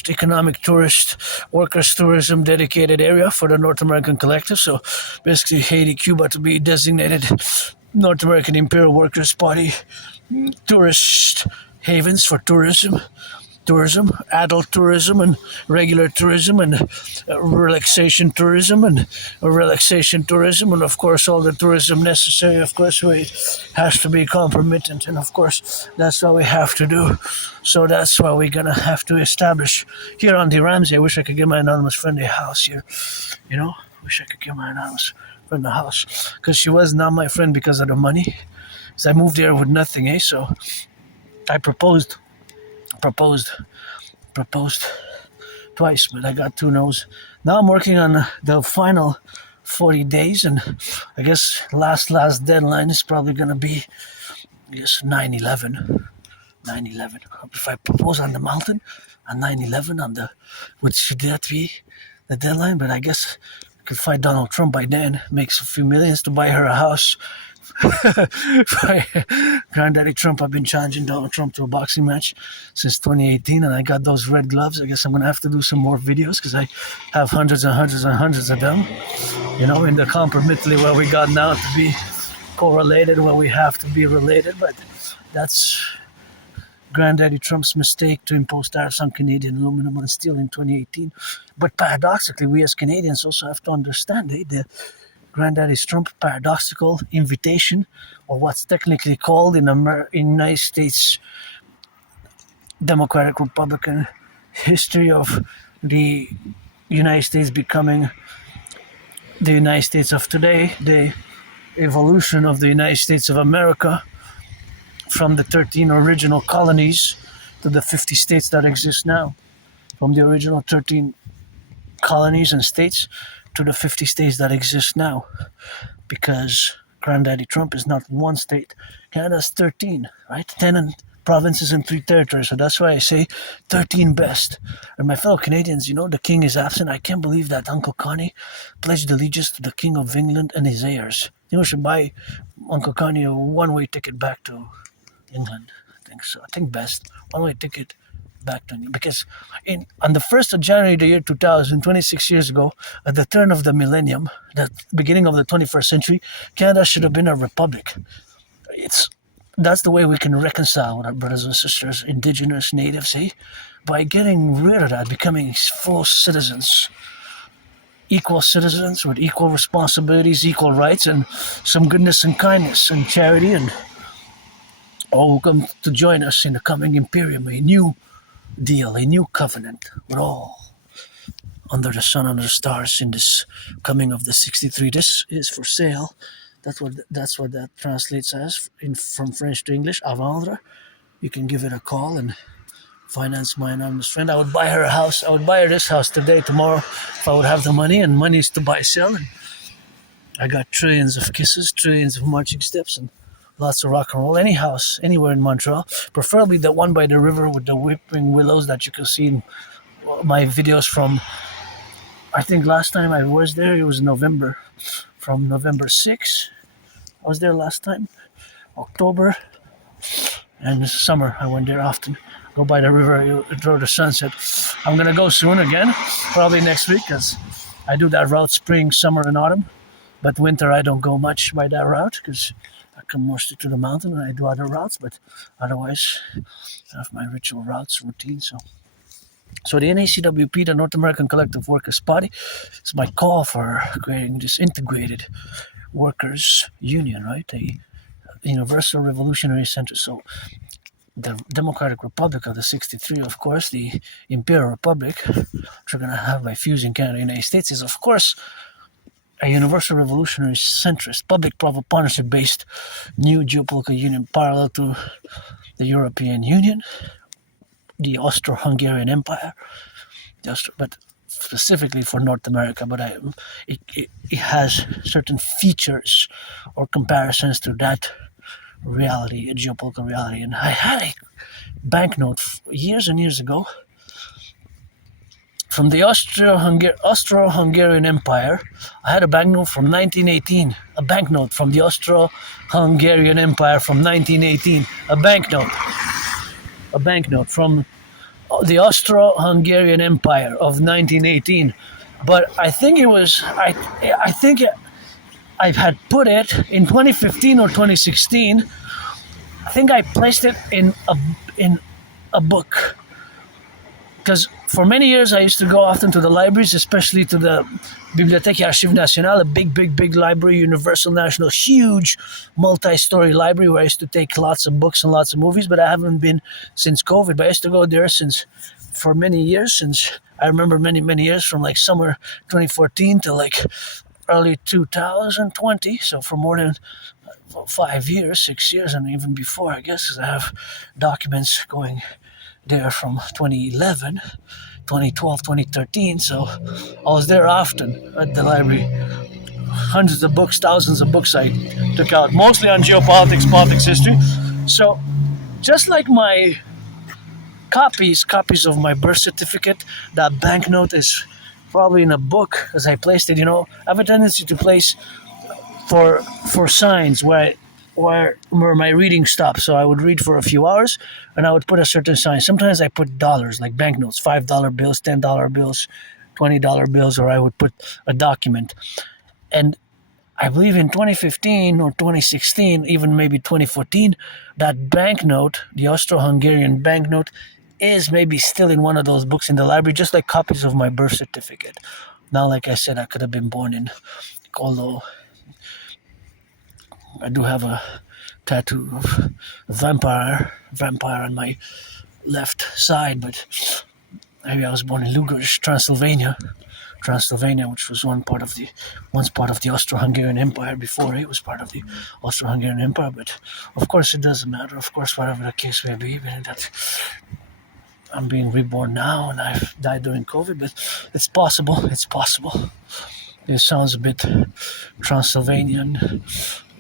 economic tourist, workers tourism dedicated area for the North American collective. So basically Haiti, Cuba to be designated North American Imperial Workers Party tourist havens for tourism, adult tourism and regular tourism and relaxation tourism and of course all the tourism necessary, of course, has to be concomitant, and of course that's what we have to do. So that's what we're gonna have to establish here on the Ramsey. I wish I could give my anonymous friend a house here, wish I could give my anonymous friend a house, because she was not my friend because of the money, because I moved there with nothing, so I proposed twice, but I got 2 no's. Now I'm working on the final 40 days, and I guess last deadline is probably gonna be 9/11. If I propose on the mountain on 9/11 should that be the deadline? But I guess I could fight Donald Trump by then, makes a few millions to buy her a house. Granddaddy Trump, I've been challenging Donald Trump to a boxing match since 2018, and I got those red gloves. I guess I'm going to have to do some more videos because I have hundreds and hundreds and hundreds of them, in the compromittally where we got now to be correlated, where we have to be related. But that's Granddaddy Trump's mistake to impose tariffs on Canadian aluminum and steel in 2018. But paradoxically, we as Canadians also have to understand the Granddaddy Trump paradoxical invitation, or what's technically called in United States Democratic Republican history of the United States becoming the United States of today, the evolution of the United States of America from the 13 original colonies to the 50 states that exist now, from the original 13 colonies and states to the 50 states that exist now, because Granddaddy Trump is not in one state. Canada's 13, right? 10 provinces and 3 territories. So that's why I say 13 best. And my fellow Canadians, the king is absent. I can't believe that Uncle Connie pledged allegiance to the King of England and his heirs. We should buy Uncle Connie a one-way ticket back to England. I think so. I think best. One-way ticket back to England. Because on the 1st of January, the year 2000, 26 years ago, at the turn of the millennium, the beginning of the 21st century, Canada should have been a republic. That's the way we can reconcile with our brothers and sisters, indigenous, natives, by getting rid of that, becoming full citizens. equal citizens with equal responsibilities, equal rights, and some goodness and kindness and charity, and all who come to join us in the coming Imperium, a new deal, a new covenant with all under the sun, under the stars, in this coming of the 63. This is for sale. That's what that translates as from French to English. À vendre. You can give it a call and finance my anonymous friend. I would buy her a house. I would buy her this house today, tomorrow, if I would have the money. And money is to buy, sell. And I got trillions of kisses, trillions of marching steps, and lots of rock and roll. Any house, anywhere in Montreal, preferably the one by the river with the weeping willows that you can see in my videos from. I think last time I was there, it was November, from November 6. I was there last time, October, and summer. I went there often. Go by the river, enjoy the sunset. I'm gonna go soon again, probably next week, because I do that route spring, summer, and autumn. But winter, I don't go much by that route because I come mostly to the mountain and I do other routes. But otherwise, I have my ritual routes routine. So the NACWP, the North American Collective Workers Party, is my call for creating this integrated workers union, right? A universal revolutionary center. So the Democratic Republic of the 63, of course, the Imperial Republic, which we're going to have by fusing Canada and the United States, is of course a universal revolutionary centrist, public-private partnership-based new geopolitical union parallel to the European Union, the Austro-Hungarian Empire, but specifically for North America, but it has certain features or comparisons to that reality, a geopolitical reality. And I had a banknote years and years ago from the Austro-Hungarian Empire. I had a banknote from 1918, a banknote from the Austro-Hungarian Empire from 1918, a banknote from the Austro-Hungarian Empire of 1918. But I think it was, I think I had put it in 2015 or 2016. I think I placed it in a book. Because for many years I used to go often to the libraries, especially to the Bibliothèque et Archives Nationales, a big library, universal, national, huge, multi-story library where I used to take lots of books and lots of movies, but I haven't been since COVID. But I used to go there for many years, since I remember many years, from like summer 2014 to like early 2020. So for more than 5 years, 6 years, and even before, I guess, 'cause I have documents going there from 2011, 2012, 2013. So I was there often at the library. Hundreds of books, thousands of books I took out, mostly on geopolitics, politics, history. So just like my copies of my birth certificate, that banknote is probably in a book as I placed it. I have a tendency to place for signs where my reading stops. So I would read for a few hours and I would put a certain sign. Sometimes I put dollars, like banknotes, $5 bills, $10 bills, $20 bills, or I would put a document. And I believe in 2015 or 2016, even maybe 2014, that banknote, the Austro-Hungarian banknote, is maybe still in one of those books in the library, just like copies of my birth certificate. Now, like I said, I could have been born in, although I do have a tattoo of a vampire on my left side, but maybe I was born in Lugoj, Transylvania, which was once part of the Austro-Hungarian Empire before it was part of the Austro-Hungarian Empire. But of course, it doesn't matter. Of course, whatever the case may be, that I'm being reborn now and I've died during COVID, but it's possible. It sounds a bit Transylvanian,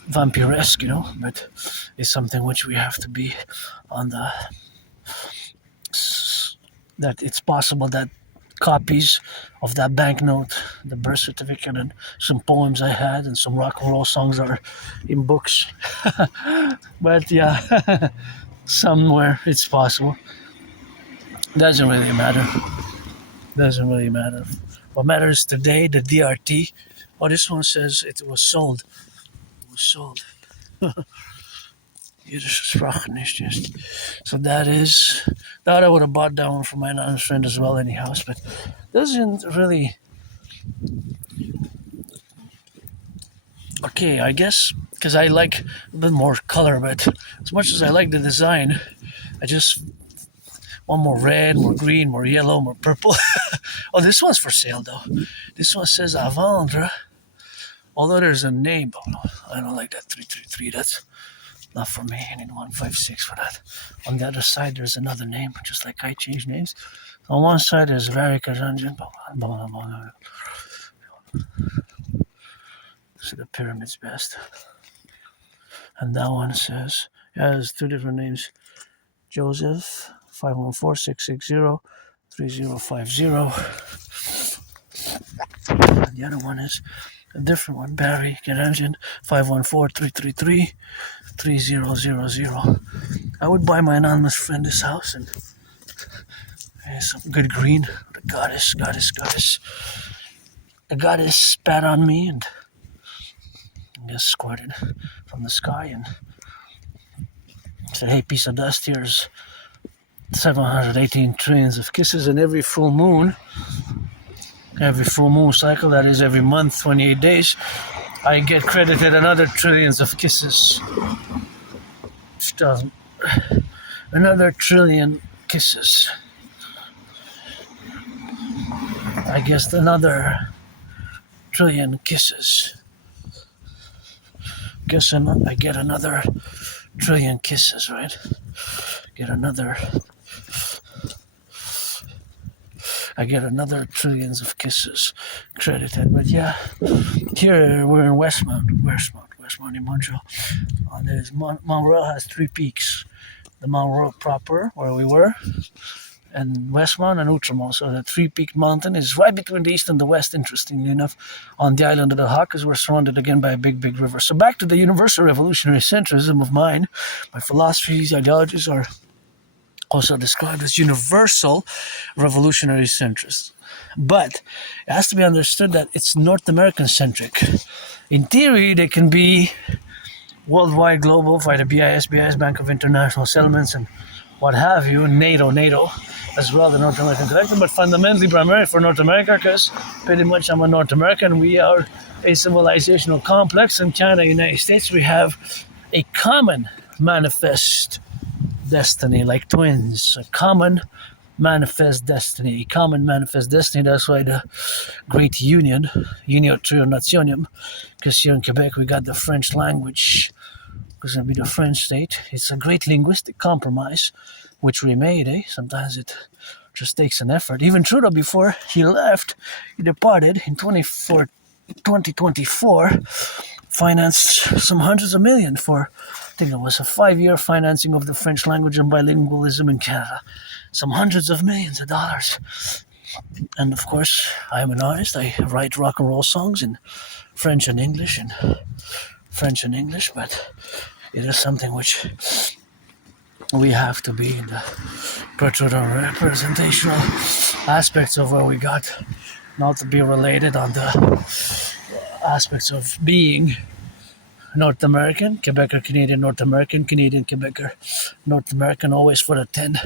vampiresque, but it's something which we have to be on that it's possible that copies of that banknote, the birth certificate, and some poems I had and some rock and roll songs are in books. But yeah, somewhere it's possible. Doesn't really matter. What matters today, the DRT. Oh, this one says it was sold. Jüdische Sprache nicht just. So that I would have bought that one for my anonymous friend as well, anyhow. But doesn't really Okay, I guess because I like a bit more color, but as much as I like the design, I just want more red, more green, more yellow, more purple. Oh, this one's for sale though. This one says à vendre, although there's a name, but no, I don't like that 333. That's not for me. I need 156 for that. On the other side, there's another name, just like I change names. On one side is Americain, so the pyramid's best. And that one says, yeah, there's two different names. Joseph, 514-660-3050. And the other one is a different one, Barry, get engine, 514-333-3000. I would buy my anonymous friend this house and some good green. The goddess. The goddess spat on me and just squirted from the sky and said, hey, piece of dust, here's 718 trillions of kisses. And every full moon cycle, that is every month, 28 days, I get credited another trillions of kisses. Another trillion kisses. I guess another trillion kisses. I get another trillion kisses, right? I get another trillions of kisses credited. But yeah, here we're in Westmount in Montreal. Montreal has three peaks. The Montreal proper, where we were, and Westmount and Outremont. So the three-peaked mountain is right between the east and the west, interestingly enough, on the island of the Hawk, because we're surrounded again by a big river. So back to the universal revolutionary centrism of mine. My philosophies, ideologies are also described as universal revolutionary centrist. But it has to be understood that it's North American centric. In theory, they can be worldwide, global, via the BIS, Bank of International Settlements, and what have you, NATO, as well, the North American Collective, but fundamentally primarily for North America, because pretty much I'm a North American. We are a civilizational complex. In Canada, United States, we have a common manifest destiny, like twins, a common manifest destiny. That's why the great union, Unio Trio Nationum, because here in Quebec we got the French language, because it'll be the French state. It's a great linguistic compromise, which we made, Sometimes it just takes an effort. Even Trudeau, before he departed in 2024, financed some hundreds of millions for, I think it was a 5-year financing of the French language and bilingualism in Canada. Some hundreds of millions of dollars. And of course, I am an artist. I write rock and roll songs in French and English, but it is something which we have to be in the representational aspects of where we got, not to be related on the aspects of being North American, Quebecer, Canadian, North American, Canadian, Quebecer, North American, always for the 10,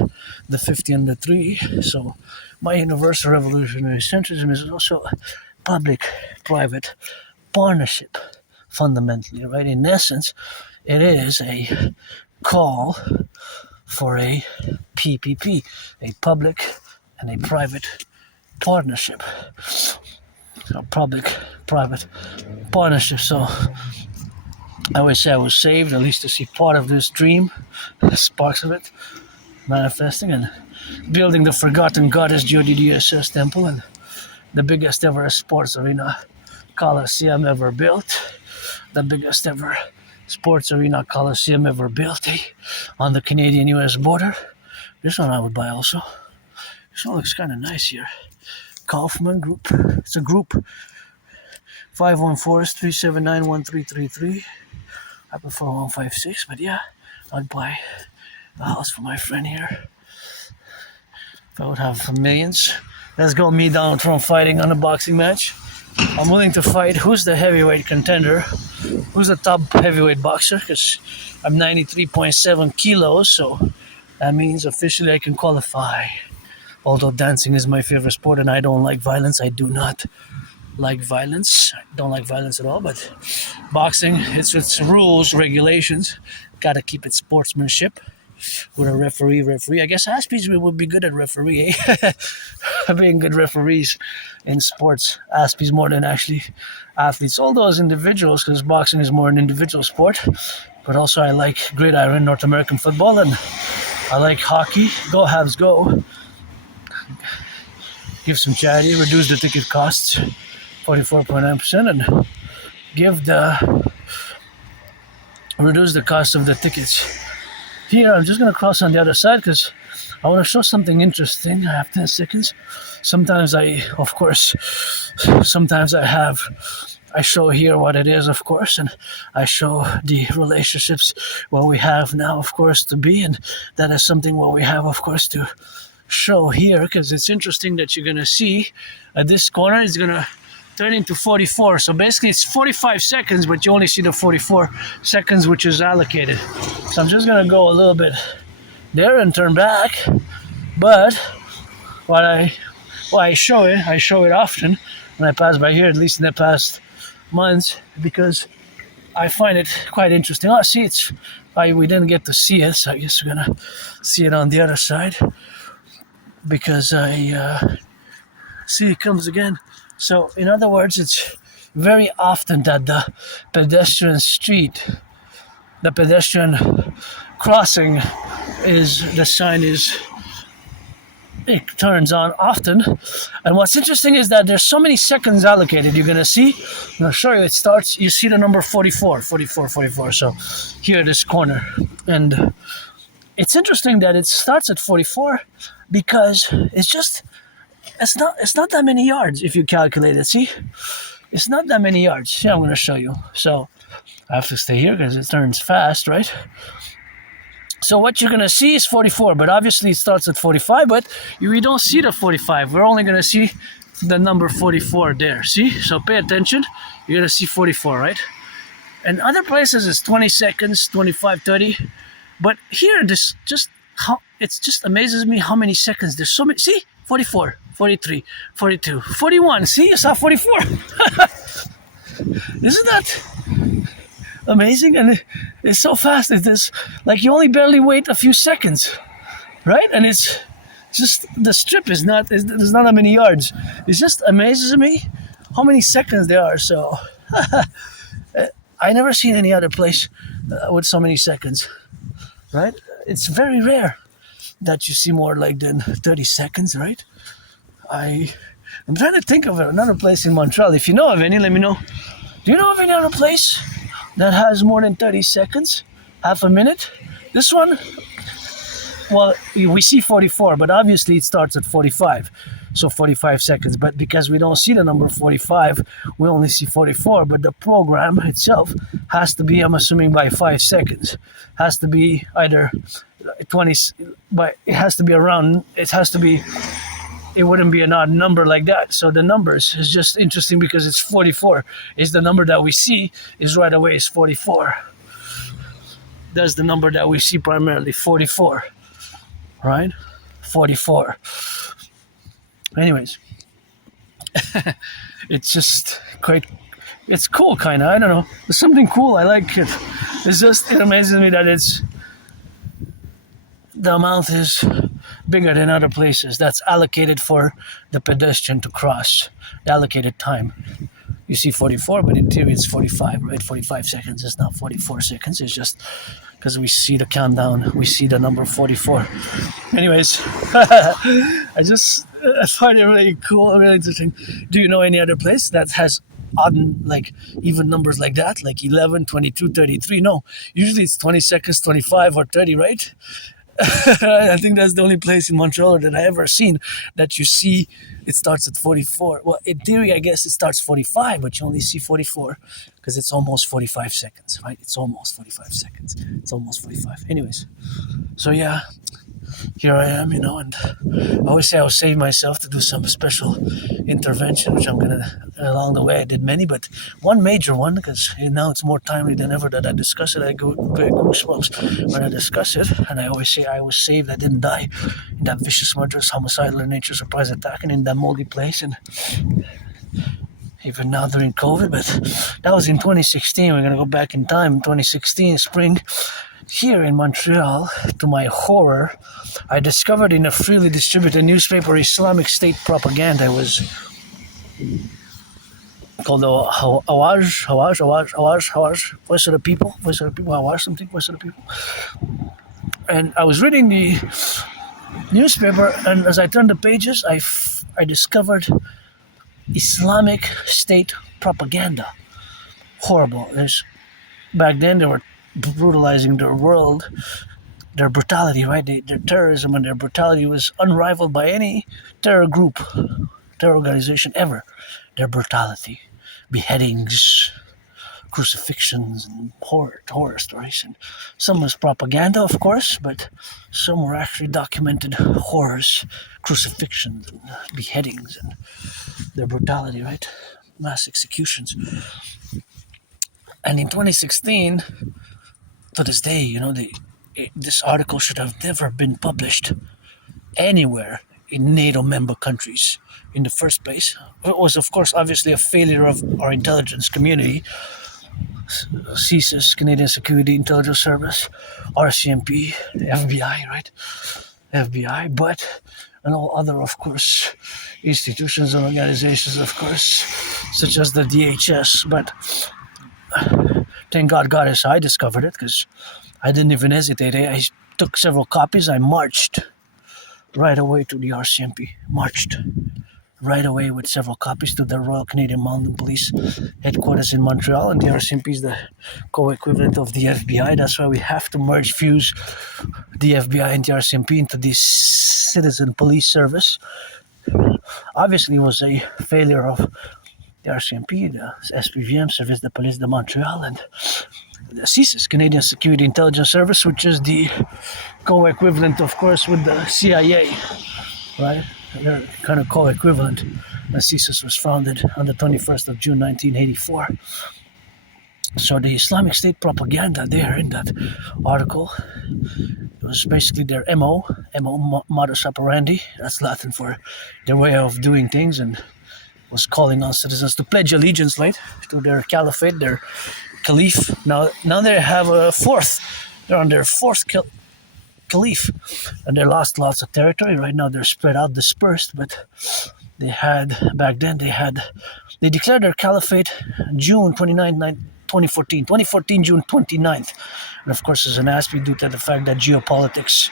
the 50, and the 3. So my universal revolutionary centrism is also public-private partnership, fundamentally, right? In essence, it is a call for a PPP, a public and a private partnership. A public-private partnership. So I always say I was saved, at least to see part of this dream, sparks of it, manifesting and building the forgotten goddess GODDSS temple and the biggest ever sports arena coliseum ever built, the biggest ever sports arena coliseum ever built, on the Canadian-US border. This one I would buy also. This one looks kind of nice here. Kaufman Group. It's a group. 514-379-1333. I prefer 156, but yeah, I'd buy a house for my friend here. If I would have millions. Let's go me Donald Trump fighting on a boxing match. I'm willing to fight. Who's the heavyweight contender? Who's the top heavyweight boxer? Because I'm 93.7 kilos, so that means officially I can qualify. Although dancing is my favorite sport and I don't like violence, I do not like violence. I don't like violence at all, but boxing, it's rules, regulations. Got to keep it sportsmanship. With a referee. I guess Aspiesque would be good at referee, eh? Being good referees in sports. Aspiesque more than actually athletes. All those individuals, because boxing is more an individual sport. But also I like gridiron, North American football, and I like hockey. Go Habs, go. Give some charity, reduce the ticket costs 44.9%, and reduce the cost of the tickets. Here, I'm just going to cross on the other side because I want to show something interesting. I have 10 seconds. Sometimes I show here what it is, of course, and I show the relationships what we have now, of course, to be, and that is something what we have, of course, to show here, because it's interesting that you're going to see at this corner is going to turn into 44. So basically it's 45 seconds, but you only see the 44 seconds which is allocated. So I'm just going to go a little bit there and turn back. But I show it often when I pass by here, at least in the past months, because I find it quite interesting. Oh, see, we didn't get to see it, so I guess we're going to see it on the other side, because I see it comes again. So, in other words, it's very often that the pedestrian crossing it turns on often. And what's interesting is that there's so many seconds allocated. You're going to see, I'm going to show you, it starts, you see the number 44. So, here, this corner. And it's interesting that it starts at 44 because it's not that many yards if you calculate it. See, it's not that many yards. Yeah, I'm going to show you. So I have to stay here because it turns fast, right? So what you're going to see is 44, but obviously it starts at 45, but we don't see the 45. We're only going to see the number 44 there. See? So pay attention. You're going to see 44, right? And other places it's 20 seconds, 25, 30. But here, it just amazes me how many seconds. There's so many. See? 44. 43, 42, 41. See, you saw 44. Isn't that amazing? And it's so fast. It's like you only barely wait a few seconds, right? And it's just the strip there's not that many yards. It just amazes me how many seconds there are. So I never seen any other place with so many seconds, right? It's very rare that you see more like than 30 seconds, right? I'm trying to think of another place in Montreal. If you know of any, let me know. Do you know of any other place that has more than 30 seconds? Half a minute? This one? Well, we see 44, but obviously it starts at 45. So 45 seconds. But because we don't see the number 45, we only see 44. But the program itself has to be, I'm assuming, by 5 seconds. Has to be either 20, but it has to be around, it wouldn't be an odd number like that. So the numbers is just interesting because it's 44. Is the number that we see is right away is 44. That's the number that we see primarily, 44. Right? 44. Anyways. It's just quite, it's cool kind of. I don't know. There's something cool. I like it. It amazes me that the amount is bigger than other places. That's allocated for the pedestrian to cross. The allocated time. You see 44, but in theory it's 45, right? 45 seconds. It's not 44 seconds. It's just because we see the countdown. We see the number 44. Anyways, I find it really cool, really interesting. Do you know any other place that has odd, like even numbers like that? Like 11, 22, 33? No. Usually it's 20 seconds, 25 or 30, right? I think that's the only place in Montreal that I ever seen that you see it starts at 44. Well, in theory, I guess it starts 45, but you only see 44 because it's almost 45 seconds, right? It's almost 45 seconds. It's almost 45. Anyways, so yeah, here I am, and I always say I'll save myself to do some special intervention, which I'm gonna, along the way I did many, but one major one, because now it's more timely than ever that I discuss it. I go goosebumps when I discuss it, and I always say I was saved. I didn't die in that vicious, murderous, homicidal in nature surprise attack and in that moldy place. And even now during COVID, but that was in 2016. We're going to go back in time, 2016, spring. Here in Montreal, to my horror, I discovered in a freely distributed newspaper Islamic State propaganda. It was called the Awaj, Voice of the People, Awaj something, Voice of the People. And I was reading the newspaper, and as I turned the pages, I discovered Islamic State propaganda. Horrible. Back then, they were brutalizing their world, their brutality, right? Their terrorism and their brutality was unrivaled by any terror group, terror organization ever. Their brutality, beheadings, crucifixions, and horror stories. And some was propaganda, of course, but some were actually documented horrors, crucifixions, and beheadings, and their brutality, right? Mass executions. And in 2016, to this day, this article should have never been published anywhere in NATO member countries in the first place. It was, of course, obviously a failure of our intelligence community, CSIS, Canadian Security Intelligence Service, RCMP, the FBI, right? FBI, but and all other, of course, institutions and organizations, of course, such as the DHS. But thank God, I discovered it, because I didn't even hesitate. I took several copies. I marched right away to the RCMP. Marched right away with several copies to the Royal Canadian Mounted Police headquarters in Montreal. And the RCMP is the co-equivalent of the FBI. That's why we have to fuse the FBI and the RCMP into this citizen police service. Obviously, it was a failure of the RCMP, the SPVM, Service de Police de Montreal, and the CSIS, Canadian Security Intelligence Service, which is the co-equivalent, of course, with the CIA, right? They're kind of co-equivalent. The CSIS was founded on the 21st of June, 1984. So the Islamic State propaganda there in that article, it was basically their MO, modus operandi. That's Latin for their way of doing things, and was calling on citizens to pledge allegiance, right, to their caliphate, their caliph. Now they have they're on their fourth caliph, and they lost lots of territory. Right now they're spread out, dispersed, but back then they declared their caliphate June 29, 2014, June 29th. And of course, as an Aspiesque, due to the fact that geopolitics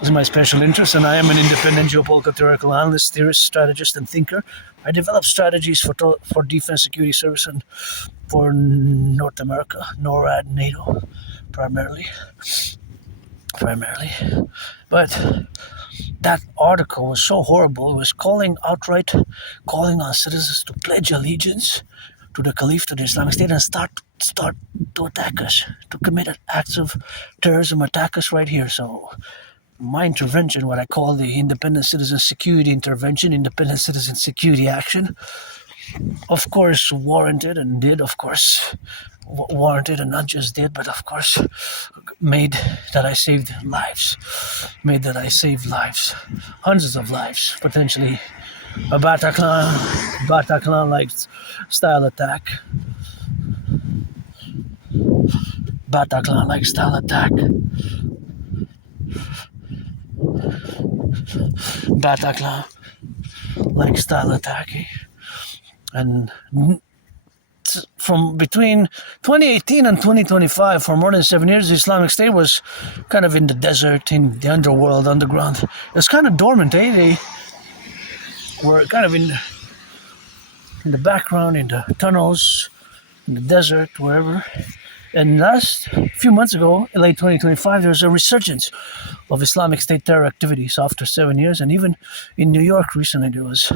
is my special interest, and I am an independent geopolitical theoretical analyst, theorist, strategist, and thinker, I develop strategies for defense, security service, and for North America, NORAD, NATO, primarily. But that article was so horrible. It was outright calling on citizens to pledge allegiance to the Caliph, to the Islamic State, and start to attack us, to commit acts of terrorism, attack us right here. So my intervention, what I call the Independent Citizen Security Intervention, Independent Citizen Security Action, of course warranted and did, of course, warranted and not just did, but of course made that I saved lives. Hundreds of lives, potentially. A Bataclan-like style attack. Bataclan-like style attack. Bataclan-like style attack. And from between 2018 and 2025, for more than 7 years, the Islamic State was kind of in the desert, in the underworld, underground. It was kind of dormant, They were kind of in the background, in the tunnels, in the desert, wherever. And last few months ago, in late 2025, there was a resurgence of Islamic State terror activities after 7 years. And even in New York recently, there was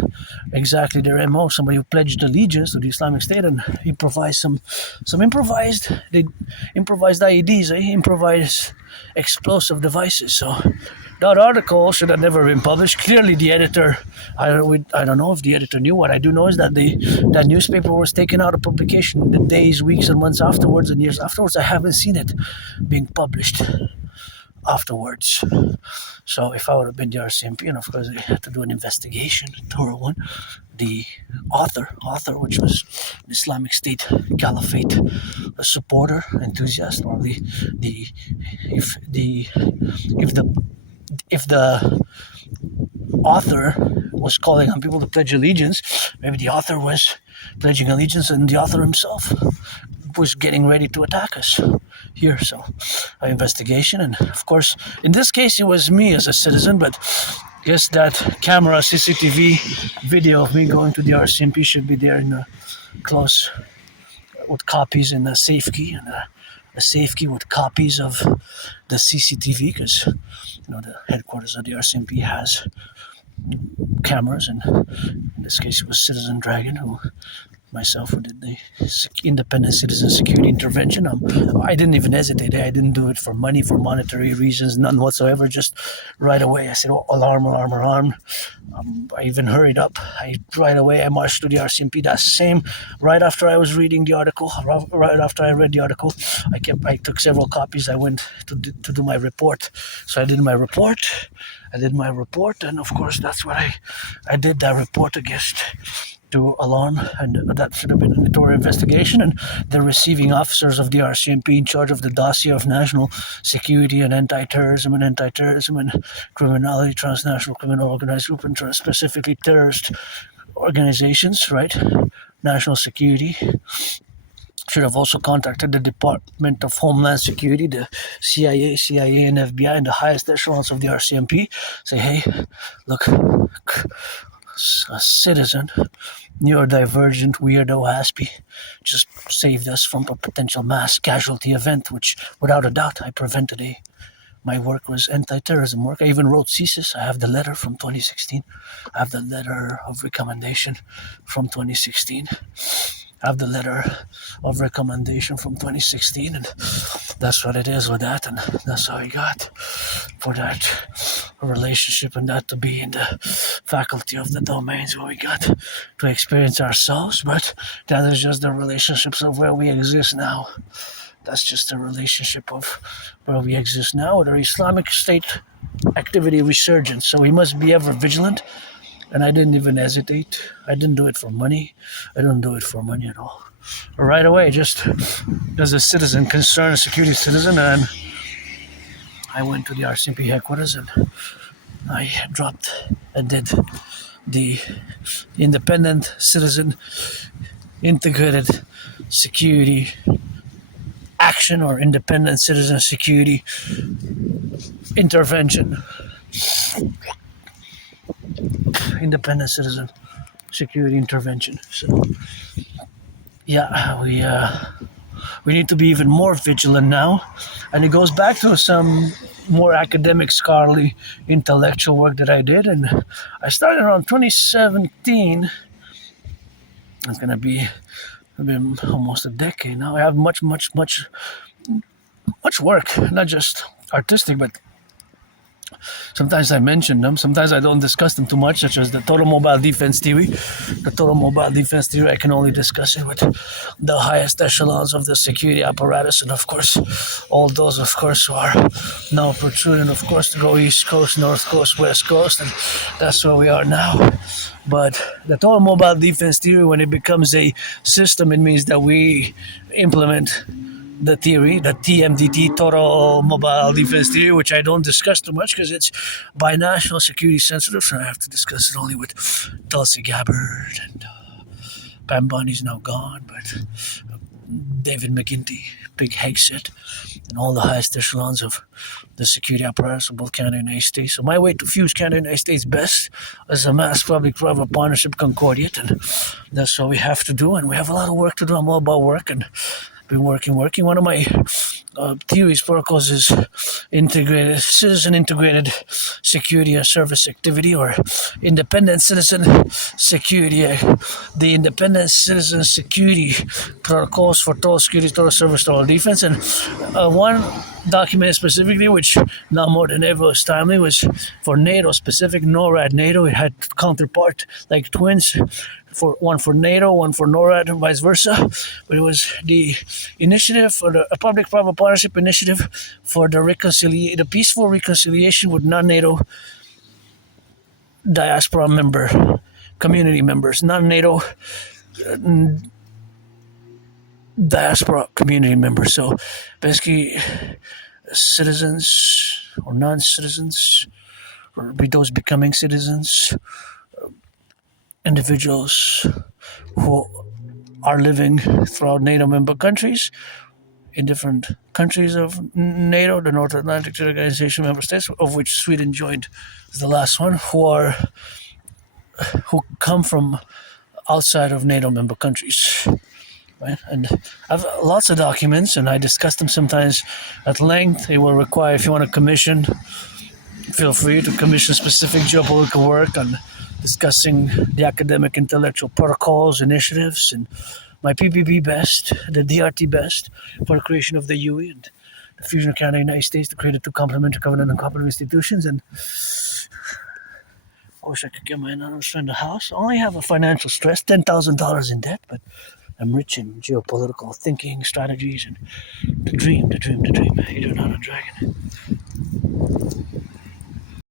exactly their MO, somebody who pledged allegiance to the Islamic State and improvised improvised IEDs, improvised explosive devices. So that article should have never been published. Clearly, the editor, I don't know if the editor knew. What I do know is that that newspaper was taken out of publication the days, weeks, and months afterwards, and years afterwards. I haven't seen it being published. afterwards. So if I would have been the RCMP, and of course they had to do an investigation, a thorough one, the author, which was an Islamic State Caliphate, a supporter, enthusiast, or if the author was calling on people to pledge allegiance, maybe the author was pledging allegiance, and the author himself was getting ready to attack us here. So, an investigation, and of course, in this case, it was me as a citizen, but I guess that camera CCTV video of me going to the RCMP should be there in a close with copies in a safe key, and a safe key with copies of the CCTV, because the headquarters of the RCMP has cameras, and in this case it was Citizen Dragon who did the independent citizen security intervention. I didn't even hesitate. I didn't do it for money, for monetary reasons, none whatsoever. Just right away I said, oh, alarm. I even hurried up. Right away I marched to the RCMP. That same, right after I was reading the article, right after I read the article, I took several copies. I went to do my report. So I did my report, and of course that's what I did, that report against to alarm, and that should have been a thorough investigation, and the receiving officers of the RCMP in charge of the dossier of national security and anti-terrorism and criminality, transnational criminal organized group, and specifically terrorist organizations, right? National security should have also contacted the Department of Homeland Security, the CIA and FBI, and the highest echelons of the RCMP. Say, hey, look, a citizen, neurodivergent weirdo Aspie just saved us from a potential mass casualty event, which without a doubt I prevented. My work was anti-terrorism work. I even wrote thesis. I have the letter from 2016. I have the letter of recommendation from 2016. I have the letter of recommendation from 2016, and that's what it is with that, and that's how I got for that relationship, and that to be in the faculty of the domains where we got to experience ourselves. But that is just the relationships of where we exist now. That's just the relationship of where we exist now with our Islamic State activity resurgence. So we must be ever vigilant. And I didn't even hesitate. I didn't do it for money. I don't do it for money at all. Right away, just as a citizen, concerned security citizen, and I went to the RCMP headquarters and I dropped and did the independent citizen integrated security action, or independent citizen security intervention. Independent citizen security intervention. So yeah, we need to be even more vigilant now, and it goes back to some more academic, scholarly, intellectual work that I did, and I started around 2017. It's gonna be almost a decade now. I have much work, not just artistic, but sometimes I mention them, sometimes I don't discuss them too much, such as the total mobile defense theory. The total mobile defense theory, I can only discuss it with the highest echelons of the security apparatus, and of course, all those, of course, who are now protruding, of course, to go East Coast, North Coast, West Coast, and that's where we are now. But the total mobile defense theory, when it becomes a system, it means that we implement the theory, the TMDT, Total Mobile Defense Theory, which I don't discuss too much because it's by national security sensitive, so I have to discuss it only with Tulsi Gabbard, and Pam Bunny's now gone, but David McGinty, Big Hegseth, and all the highest echelons of the security apparatus of both Canada and the United States. So my way to fuse Canada and the United States best is a mass public-private partnership concordiate, and that's what we have to do, and we have a lot of work to do. I'm all about work, and been working. One of my theories, protocols is citizen integrated security and service activity, or independent citizen security. The independent citizen security protocols for total security, total service, total defense, and one documented specifically, which now more than ever was timely, was for NATO specific, NORAD NATO. It had counterpart like twins, for one for NATO, one for NORAD, and vice versa. But it was the initiative for the public-private partnership initiative for the peaceful reconciliation with non-NATO diaspora community members, non-NATO diaspora community members. So basically, citizens or non-citizens, or be those becoming citizens, individuals who are living throughout NATO member countries, in different countries of NATO, the North Atlantic Treaty Organization member states, of which Sweden joined is the last one, who come from outside of NATO member countries. Right? And I've lots of documents, and I discuss them sometimes at length. They will require, if you want to commission, feel free to commission specific geopolitical work on discussing the academic intellectual protocols, initiatives, and my PPP best, the DRT best, for the creation of the UE and the fusion of Canada and the United States to create the two complementary covenant and complementary institutions. And I wish I could get my anonymous friend a house. I only have a financial stress, $10,000 in debt, but I'm rich in geopolitical thinking, strategies, and the dream. You do not a dragon.